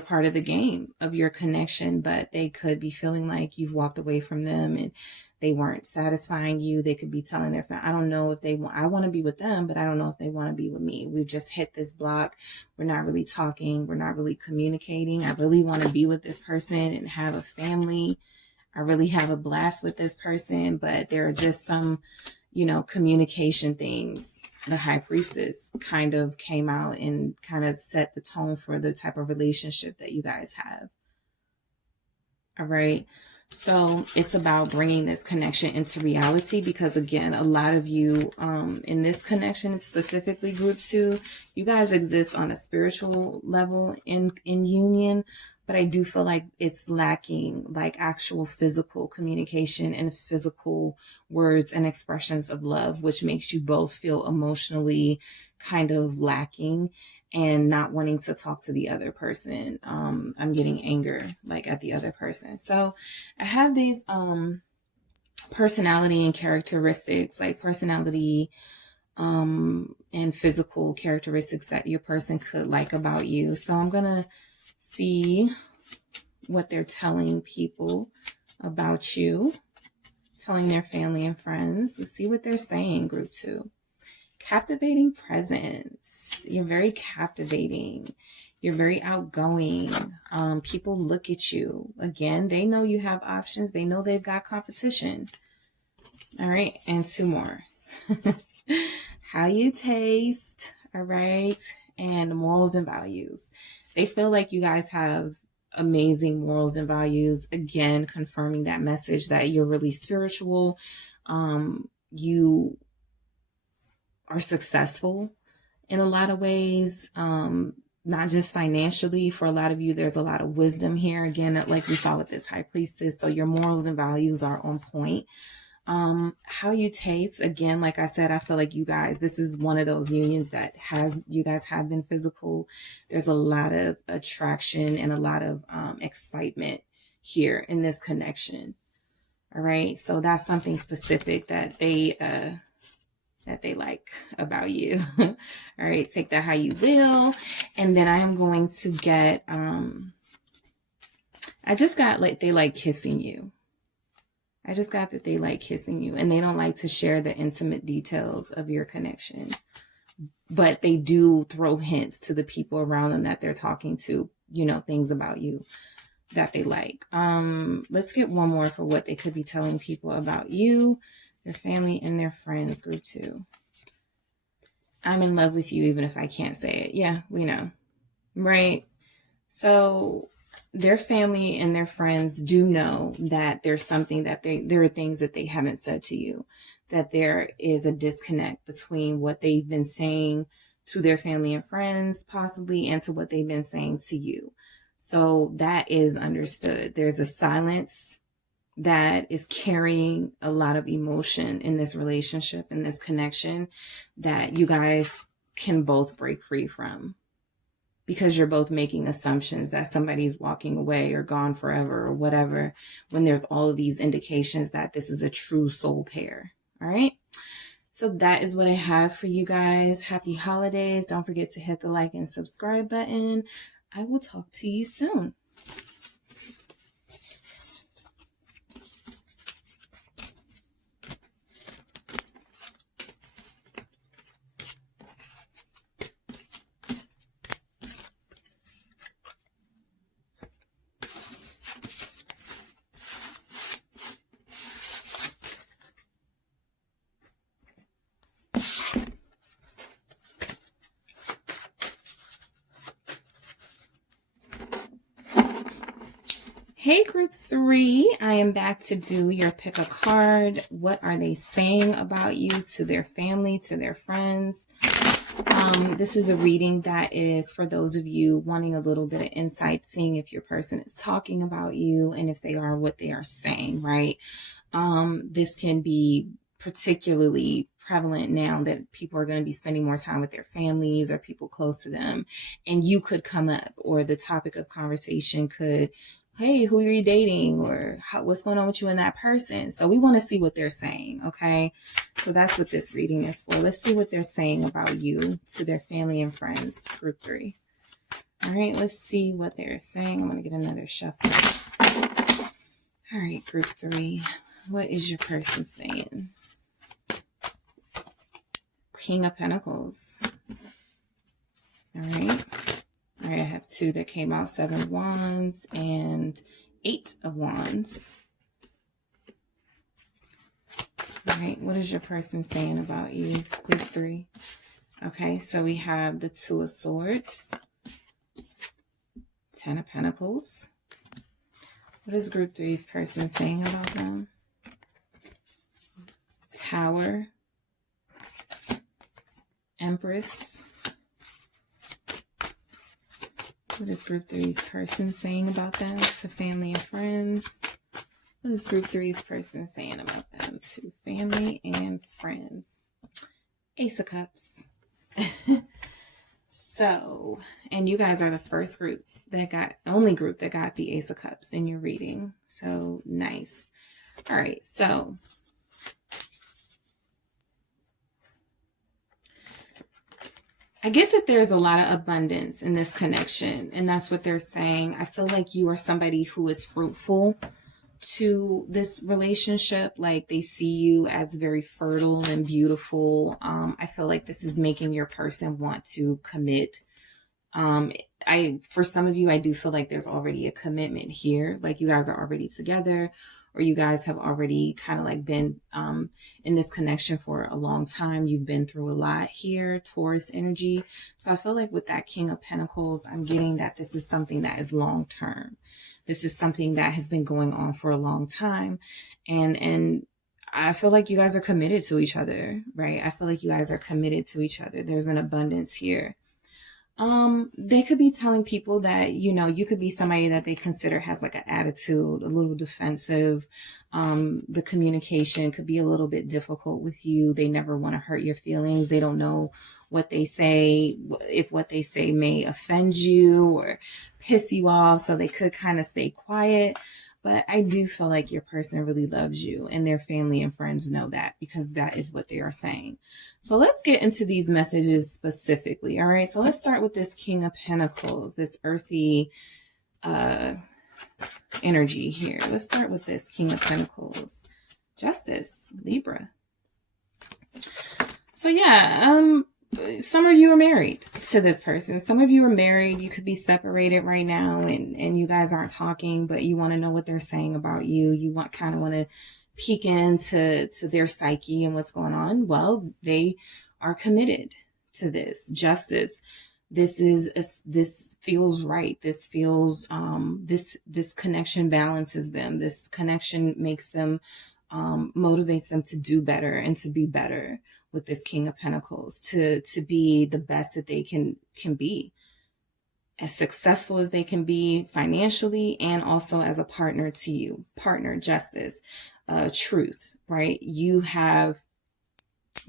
part of the game of your connection, but they could be feeling like you've walked away from them and they weren't satisfying you. They could be telling their family, I don't know if they want, I want to be with them, but I don't know if they want to be with me. We've just hit this block. We're not really talking. We're not really communicating. I really want to be with this person and have a family. I really have a blast with this person, but there are just some, you know, communication things. The High Priestess kind of came out and kind of set the tone for the type of relationship that you guys have. All right. So it's about bringing this connection into reality because, again, a lot of you in this connection, specifically group 2, you guys exist on a spiritual level in union, but I do feel like it's lacking like actual physical communication and physical words and expressions of love, which makes you both feel emotionally kind of lacking and not wanting to talk to the other person. I'm getting anger like at the other person. So I have these personality and characteristics, like personality and physical characteristics that your person could like about you. So I'm gonna see what they're telling people about you, telling their family and friends. Let's see what they're saying, group 2. Captivating presence. You're very captivating. You're very outgoing. People look at you. Again, they know you have options. They know they've got competition. All right. And 2 more. How you taste. All right. And morals and values. They feel like you guys have amazing morals and values. Again, confirming that message that you're really spiritual. You are successful in a lot of ways, not just financially. For a lot of you, there's a lot of wisdom here. Again, that like we saw with this High Priestess. So your morals and values are on point. How you taste, again, like I said, I feel like you guys, this is one of those unions that you guys have been physical. There's a lot of attraction and a lot of excitement here in this connection. All right. So that's something specific that they like about you. All right. Take that how you will. And then I am going to get, I just got like, they like kissing you. I just got that they like kissing you and they don't like to share the intimate details of your connection, but they do throw hints to the people around them that they're talking to, you know, things about you that they like. Let's get one more for what they could be telling people about you, their family and their friends, group 2. I'm in love with you, even if I can't say it. Yeah, we know. Right. So their family and their friends do know that there's something that there are things that they haven't said to you, that there is a disconnect between what they've been saying to their family and friends, possibly, and to what they've been saying to you. So that is understood. There's a silence that is carrying a lot of emotion in this relationship, in this connection, that you guys can both break free from. Because you're both making assumptions that somebody's walking away or gone forever or whatever, when there's all of these indications that this is a true soul pair. All right. So So that is what I have for you guys. Happy holidays. Don't forget to hit the like and subscribe button. I will talk to you soon. Hey group 3, I am back to do your pick a card. What are they saying about you to their family, to their friends? This is a reading that is for those of you wanting a little bit of insight, seeing if your person is talking about you and if they are, what they are saying, right? This can be particularly prevalent now that people are going to be spending more time with their families or people close to them, and you could come up, or the topic of conversation could, hey, who are you dating, or what's going on with you and that person? So we want to see what they're saying, okay? So that's what this reading is for. Let's see what they're saying about you to their family and friends, group 3. All right, let's see what they're saying. I'm going to get another shuffle. All right, group 3, what is your person saying? King of Pentacles. All right. All right, I have 2 that came out, 7 of Wands and 8 of Wands. All right, what is your person saying about you, group 3? Okay, so we have the 2 of Swords, 10 of Pentacles. What is group 3's person saying about them? Tower, Empress. What is group 3's person saying about them to family and friends? What is group 3's person saying about them to family and friends? Ace of Cups. So, and you guys are the first group that got, only group that got the Ace of Cups in your reading. So nice. All right, so I get that there's a lot of abundance in this connection, and that's what they're saying. I feel like you are somebody who is fruitful to this relationship. Like they see you as very fertile and beautiful. I feel like this is making your person want to commit. For some of you, I do feel like there's already a commitment here. Like you guys are already together, or you guys have already kind of like been in this connection for a long time. You've been through a lot here, Taurus energy. So I feel like with that King of Pentacles, I'm getting that this is something that is long term. This is something that has been going on for a long time. And I feel like you guys are committed to each other, right? I feel like you guys are committed to each other. There's an abundance here. They could be telling people that, you know, you could be somebody that they consider has like an attitude, a little defensive. The communication could be a little bit difficult with you. They never want to hurt your feelings. They don't know what they say, if what they say may offend you or piss you off. So they could kind of stay quiet. But I do feel like your person really loves you, and their family and friends know that, because that is what they are saying. So let's get into these messages specifically. All right. So let's start with this King of Pentacles, this earthy energy here. Let's start with this King of Pentacles. Justice, Libra. So yeah, some of you are married to this person. Some of you are married. You could be separated right now, and you guys aren't talking, but you want to know what they're saying about you. You kind of want to peek into their psyche and what's going on. Well, they are committed to this. Justice. This feels right. This feels, this connection balances them. This connection makes them, motivates them to do better and to be better with this King of Pentacles, to be the best that they can be, as successful as they can be financially, and also as a partner to you. Partner, justice, truth, right? You have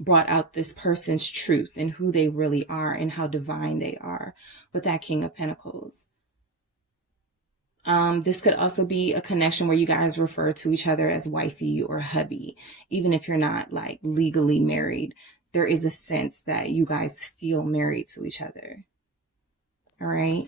brought out this person's truth and who they really are and how divine they are with that King of Pentacles. This could also be a connection where you guys refer to each other as wifey or hubby. Even if you're not like legally married, there is a sense that you guys feel married to each other. All right.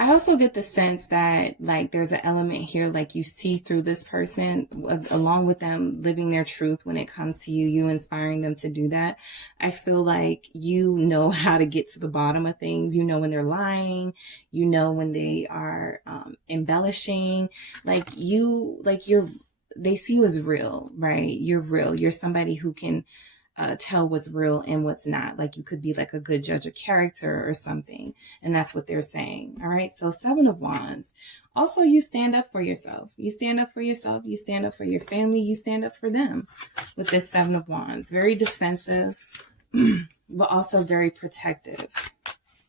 I also get the sense that like there's an element here, like you see through this person along with them living their truth when it comes to you inspiring them to do that. I feel like you know how to get to the bottom of things. You know when they're lying, you know when they are embellishing, they see you as real, right? You're real. You're somebody who can tell what's real and what's not. Like you could be like a good judge of character or something. And that's what they're saying. All right. So 7 of Wands. Also, you stand up for yourself. You stand up for yourself. You stand up for your family. You stand up for them with this 7 of Wands. Very defensive, but also very protective.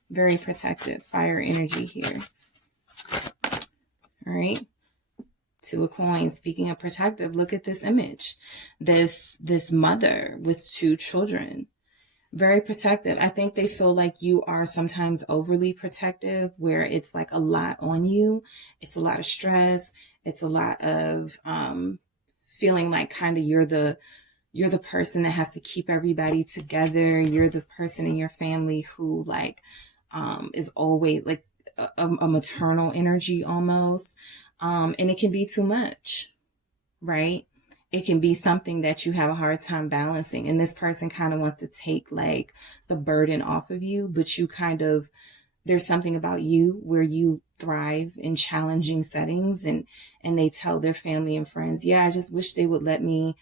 Very protective. Fire energy here. All right. 2 of Coins. Speaking of protective, look at this image. This mother with 2 children. Very protective. I think they feel like you are sometimes overly protective, where it's like a lot on you. It's a lot of stress. It's a lot of feeling like kind of you're the person that has to keep everybody together. You're the person in your family who like is always like a maternal energy almost. And it can be too much, right? It can be something that you have a hard time balancing. And this person kind of wants to take like the burden off of you, but you kind of, there's something about you where you thrive in challenging settings, and they tell their family and friends, yeah, I just wish they would let me,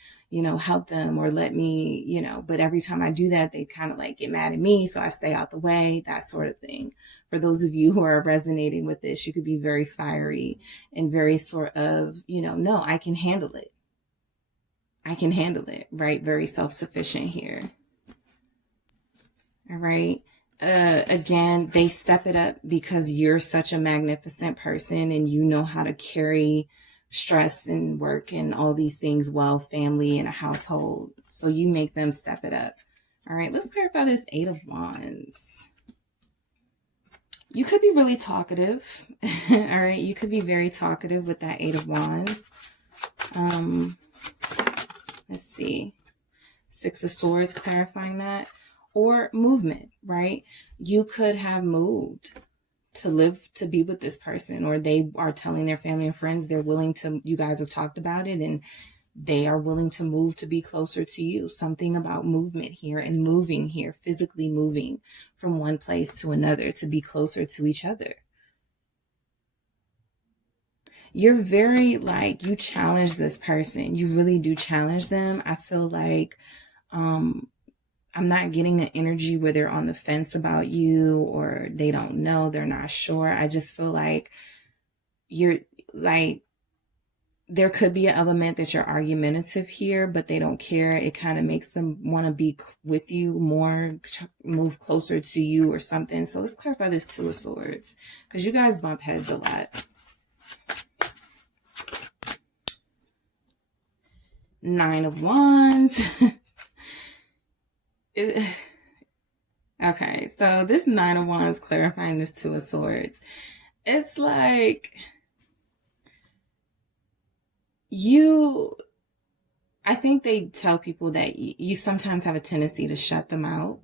help them or let me, but every time I do that, they kind of like get mad at me. So I stay out the way, that sort of thing. For those of you who are resonating with this, you could be very fiery and very sort of, no, I can handle it. I can handle it, right? Very self-sufficient here. All right. Again, they step it up because you're such a magnificent person and you know how to carry stress and work and all these things well, family and a household. So you make them step it up. All right, let's clarify this 8 of Wands. You could be really talkative. All right, you could be very talkative with that 8 of Wands. Let's see. 6 of Swords, clarifying that. Or movement, right? You could have moved to be with this person, or they are telling their family and friends they're willing to, you guys have talked about it, and they are willing to move to be closer to you. Something about movement here and moving here, physically moving from one place to another to be closer to each other. You're very you challenge this person. You really do challenge them. I feel like, I'm not getting an energy where they're on the fence about you or they don't know, they're not sure. I just feel like you're like, there could be an element that you're argumentative here, but they don't care. It kind of makes them want to be with you more, move closer to you or something. So let's clarify this 2 of Swords, because you guys bump heads a lot. 9 of Wands. Okay, so this 9 of Wands clarifying this 2 of Swords. It's like I think they tell people that you sometimes have a tendency to shut them out.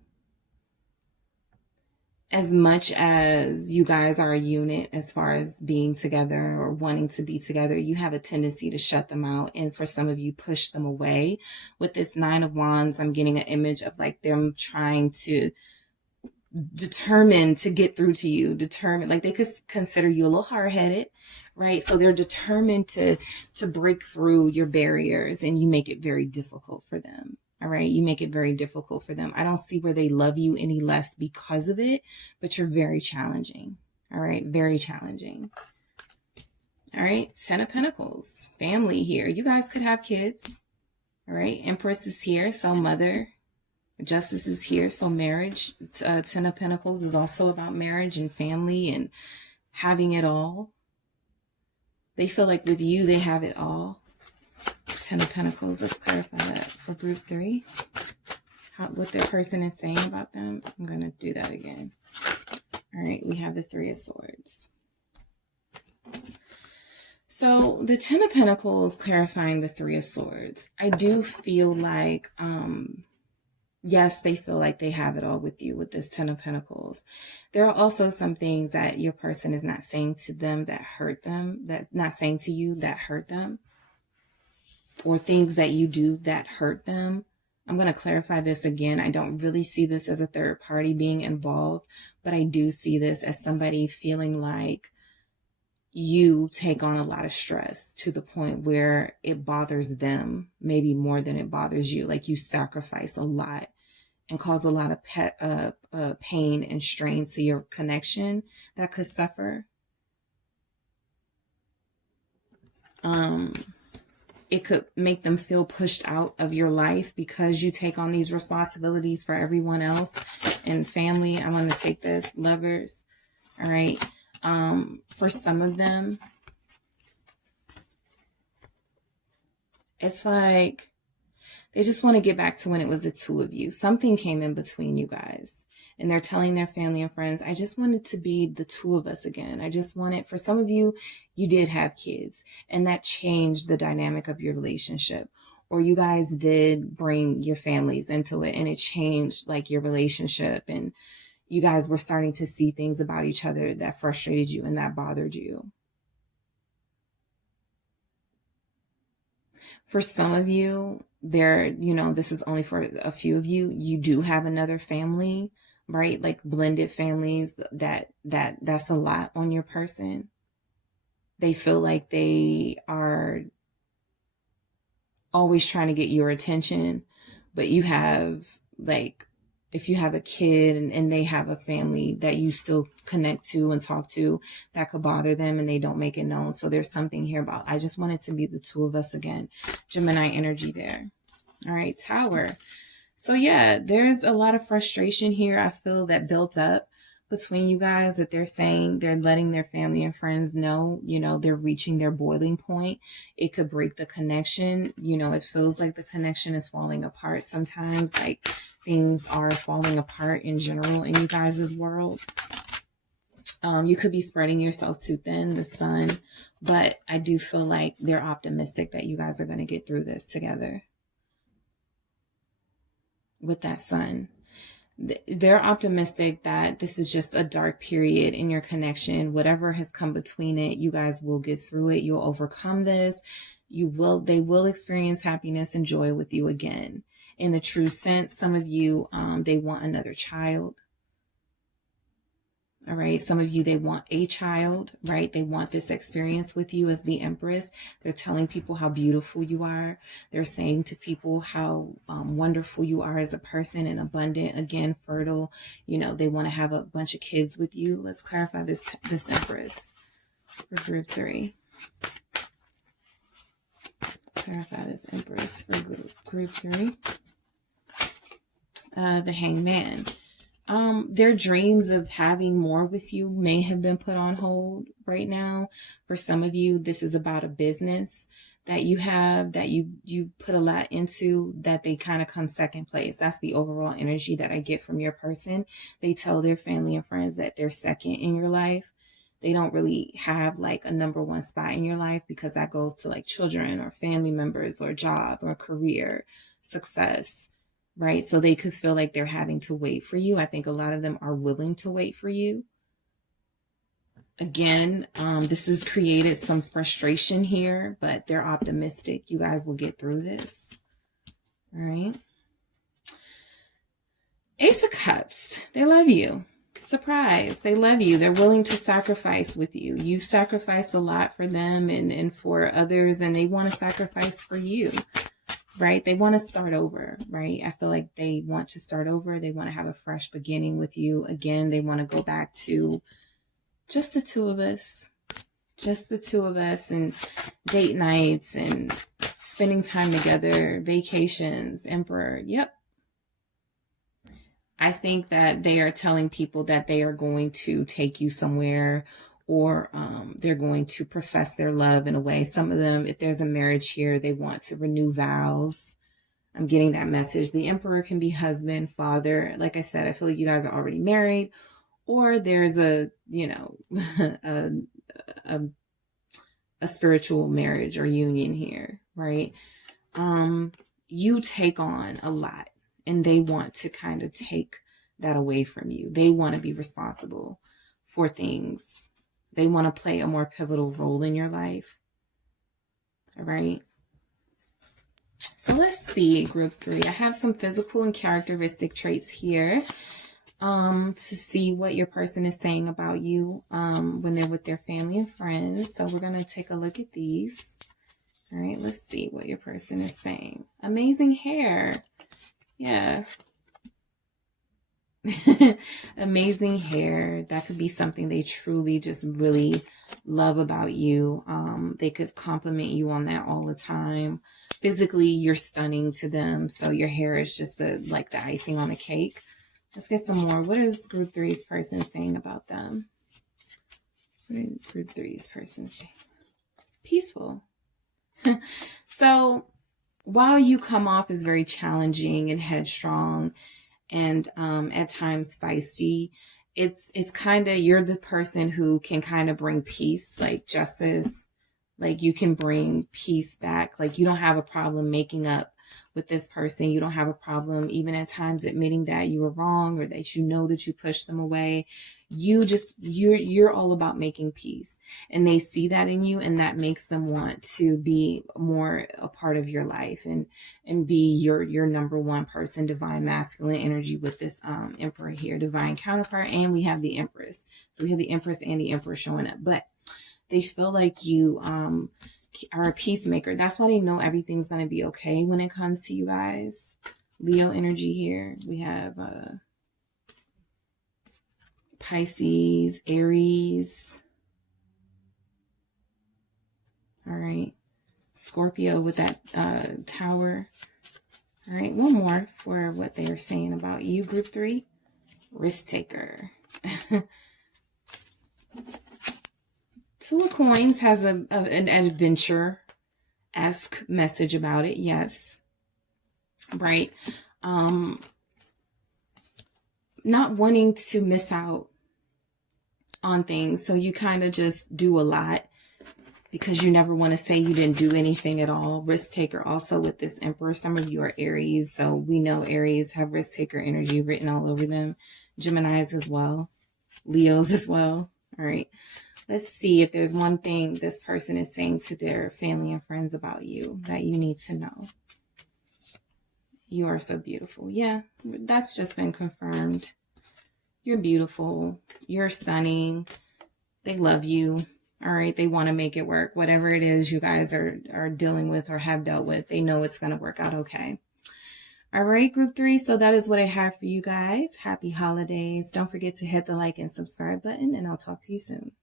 As much as you guys are a unit as far as being together or wanting to be together, you have a tendency to shut them out. And for some of you, push them away. With this 9 of Wands, I'm getting an image of like them trying to determine to get through to you, like they could consider you a little hard-headed, right? So they're determined to break through your barriers, and you make it very difficult for them. All right. You make it very difficult for them. I don't see where they love you any less because of it, but you're very challenging. All right. Very challenging. All right. 10 of Pentacles, family here. You guys could have kids. All right. Empress is here. So mother. Justice is here. So marriage. 10 of Pentacles is also about marriage and family and having it all. They feel like with you, they have it all. 10 of Pentacles. Let's clarify that for group 3. what their person is saying about them. I'm going to do that again. All right, we have the Three of Swords. So the Ten of Pentacles clarifying the Three of Swords. I do feel like, yes, they feel like they have it all with you with this Ten of Pentacles. There are also some things that your person is not saying to them that hurt them, that not saying to you that hurt them, or things that you do that hurt them. I'm going to clarify this again. I don't really see this as a third party being involved, but I do see this as somebody feeling like you take on a lot of stress to the point where it bothers them, maybe more than it bothers you. Like you sacrifice a lot and cause a lot of pain and strain to your connection that could suffer. It could make them feel pushed out of your life because you take on these responsibilities for everyone else and family. I want to take this, lovers. All right. For some of them, it's like they just want to get back to when it was the two of you. Something came in between you guys, and they're telling their family and friends, I just want it to be the two of us again. I just want it. For some of you, you did have kids, and that changed the dynamic of your relationship. Or you guys did bring your families into it, and it changed like your relationship, and you guys were starting to see things about each other that frustrated you and that bothered you. For some of you, this is only for a few of you, you do have another family, right? Like blended families, that's a lot on your person. They feel like they are always trying to get your attention, but you have like, if you have a kid and they have a family that you still connect to and talk to, that could bother them and they don't make it known. So there's something here about, I just want it to be the two of us again. Gemini energy there. All right, Tower. So yeah, there's a lot of frustration here. I feel that built up between you guys, that they're saying, they're letting their family and friends know, they're reaching their boiling point. It could break the connection. It feels like the connection is falling apart sometimes, like things are falling apart in general in you guys' world. You could be spreading yourself too thin, the Sun, but I do feel like they're optimistic that you guys are going to get through this together. With that Sun, they're optimistic that this is just a dark period in your connection. Whatever has come between it, you guys will get through it. You'll overcome this. They will experience happiness and joy with you again. In the true sense, some of you, they want another child. All right. Some of you, they want a child, right? They want this experience with you as the Empress. They're telling people how beautiful you are. They're saying to people how wonderful you are as a person and abundant, again, fertile. They want to have a bunch of kids with you. Let's clarify this Empress for group 3. Clarify this Empress for group 3. The Hangman. Their dreams of having more with you may have been put on hold right now. For some of you, this is about a business that you have, that you put a lot into, that they kind of come second place. That's the overall energy that I get from your person. They tell their family and friends that they're second in your life. They don't really have like a number one spot in your life, because that goes to like children or family members or job or career success. Right? So they could feel like they're having to wait for you. I think a lot of them are willing to wait for you. Again, this has created some frustration here, but they're optimistic. You guys will get through this. All right. Ace of Cups. They love you. Surprise. They love you. They're willing to sacrifice with you. You sacrifice a lot for them and for others, and they want to sacrifice for you. Right? They want to start over, right? I feel like they want to start over. They want to have a fresh beginning with you. Again, they want to go back to just the two of us. Just the two of us, and date nights and spending time together, vacations, Emperor. Yep. I think that they are telling people that they are going to take you somewhere, or they're going to profess their love in a way. Some of them, if there's a marriage here, they want to renew vows. I'm getting that message. The Emperor can be husband, father. Like I said, I feel like you guys are already married, or there's a, you know, a, a spiritual marriage or union here, right? You take on a lot, and they want to kind of take that away from you. They want to be responsible for things. They want to play a more pivotal role in your life. All right. So let's see, group 3. I have some physical and characteristic traits here to see what your person is saying about you when they're with their family and friends. So we're going to take a look at these. All right, let's see what your person is saying. Amazing hair. Yeah. Amazing hair. That could be something they truly just really love about you. They could compliment you on that all the time. Physically, you're stunning to them. So your hair is just like the icing on a cake. Let's get some more. What is group 3's person saying about them? What is group 3's person saying? Peaceful. So while you come off as very challenging and headstrong and at times feisty, it's kind of, you're the person who can kind of bring peace, like justice. Like you can bring peace back. Like you don't have a problem making up with this person. You don't have a problem even at times admitting that you were wrong or that you know that you pushed them away. You're all about making peace, and they see that in you, and that makes them want to be more a part of your life and be your number one person. Divine masculine energy with this Emperor here, divine counterpart, and we have the Empress. So we have the Empress and the Emperor showing up, but they feel like you are a peacemaker. That's why they know everything's going to be okay when it comes to you guys. Leo energy here. We have Pisces, Aries. All right. Scorpio with that Tower. All right. One more for what they are saying about you, group 3. Risk taker. Two of Coins has an adventure-esque message about it. Yes. Right. Not wanting to miss out on things. So you kind of just do a lot because you never want to say you didn't do anything at all. Risk taker also with this Emperor. Some of you are Aries. So we know Aries have risk taker energy written all over them. Geminis as well. Leos as well. All right. Let's see if there's one thing this person is saying to their family and friends about you that you need to know. You are so beautiful. Yeah, that's just been confirmed. You're beautiful. You're stunning. They love you. All right. They want to make it work. Whatever it is you guys are dealing with or have dealt with, they know it's going to work out okay. All right, group 3. So that is what I have for you guys. Happy holidays. Don't forget to hit the like and subscribe button, and I'll talk to you soon.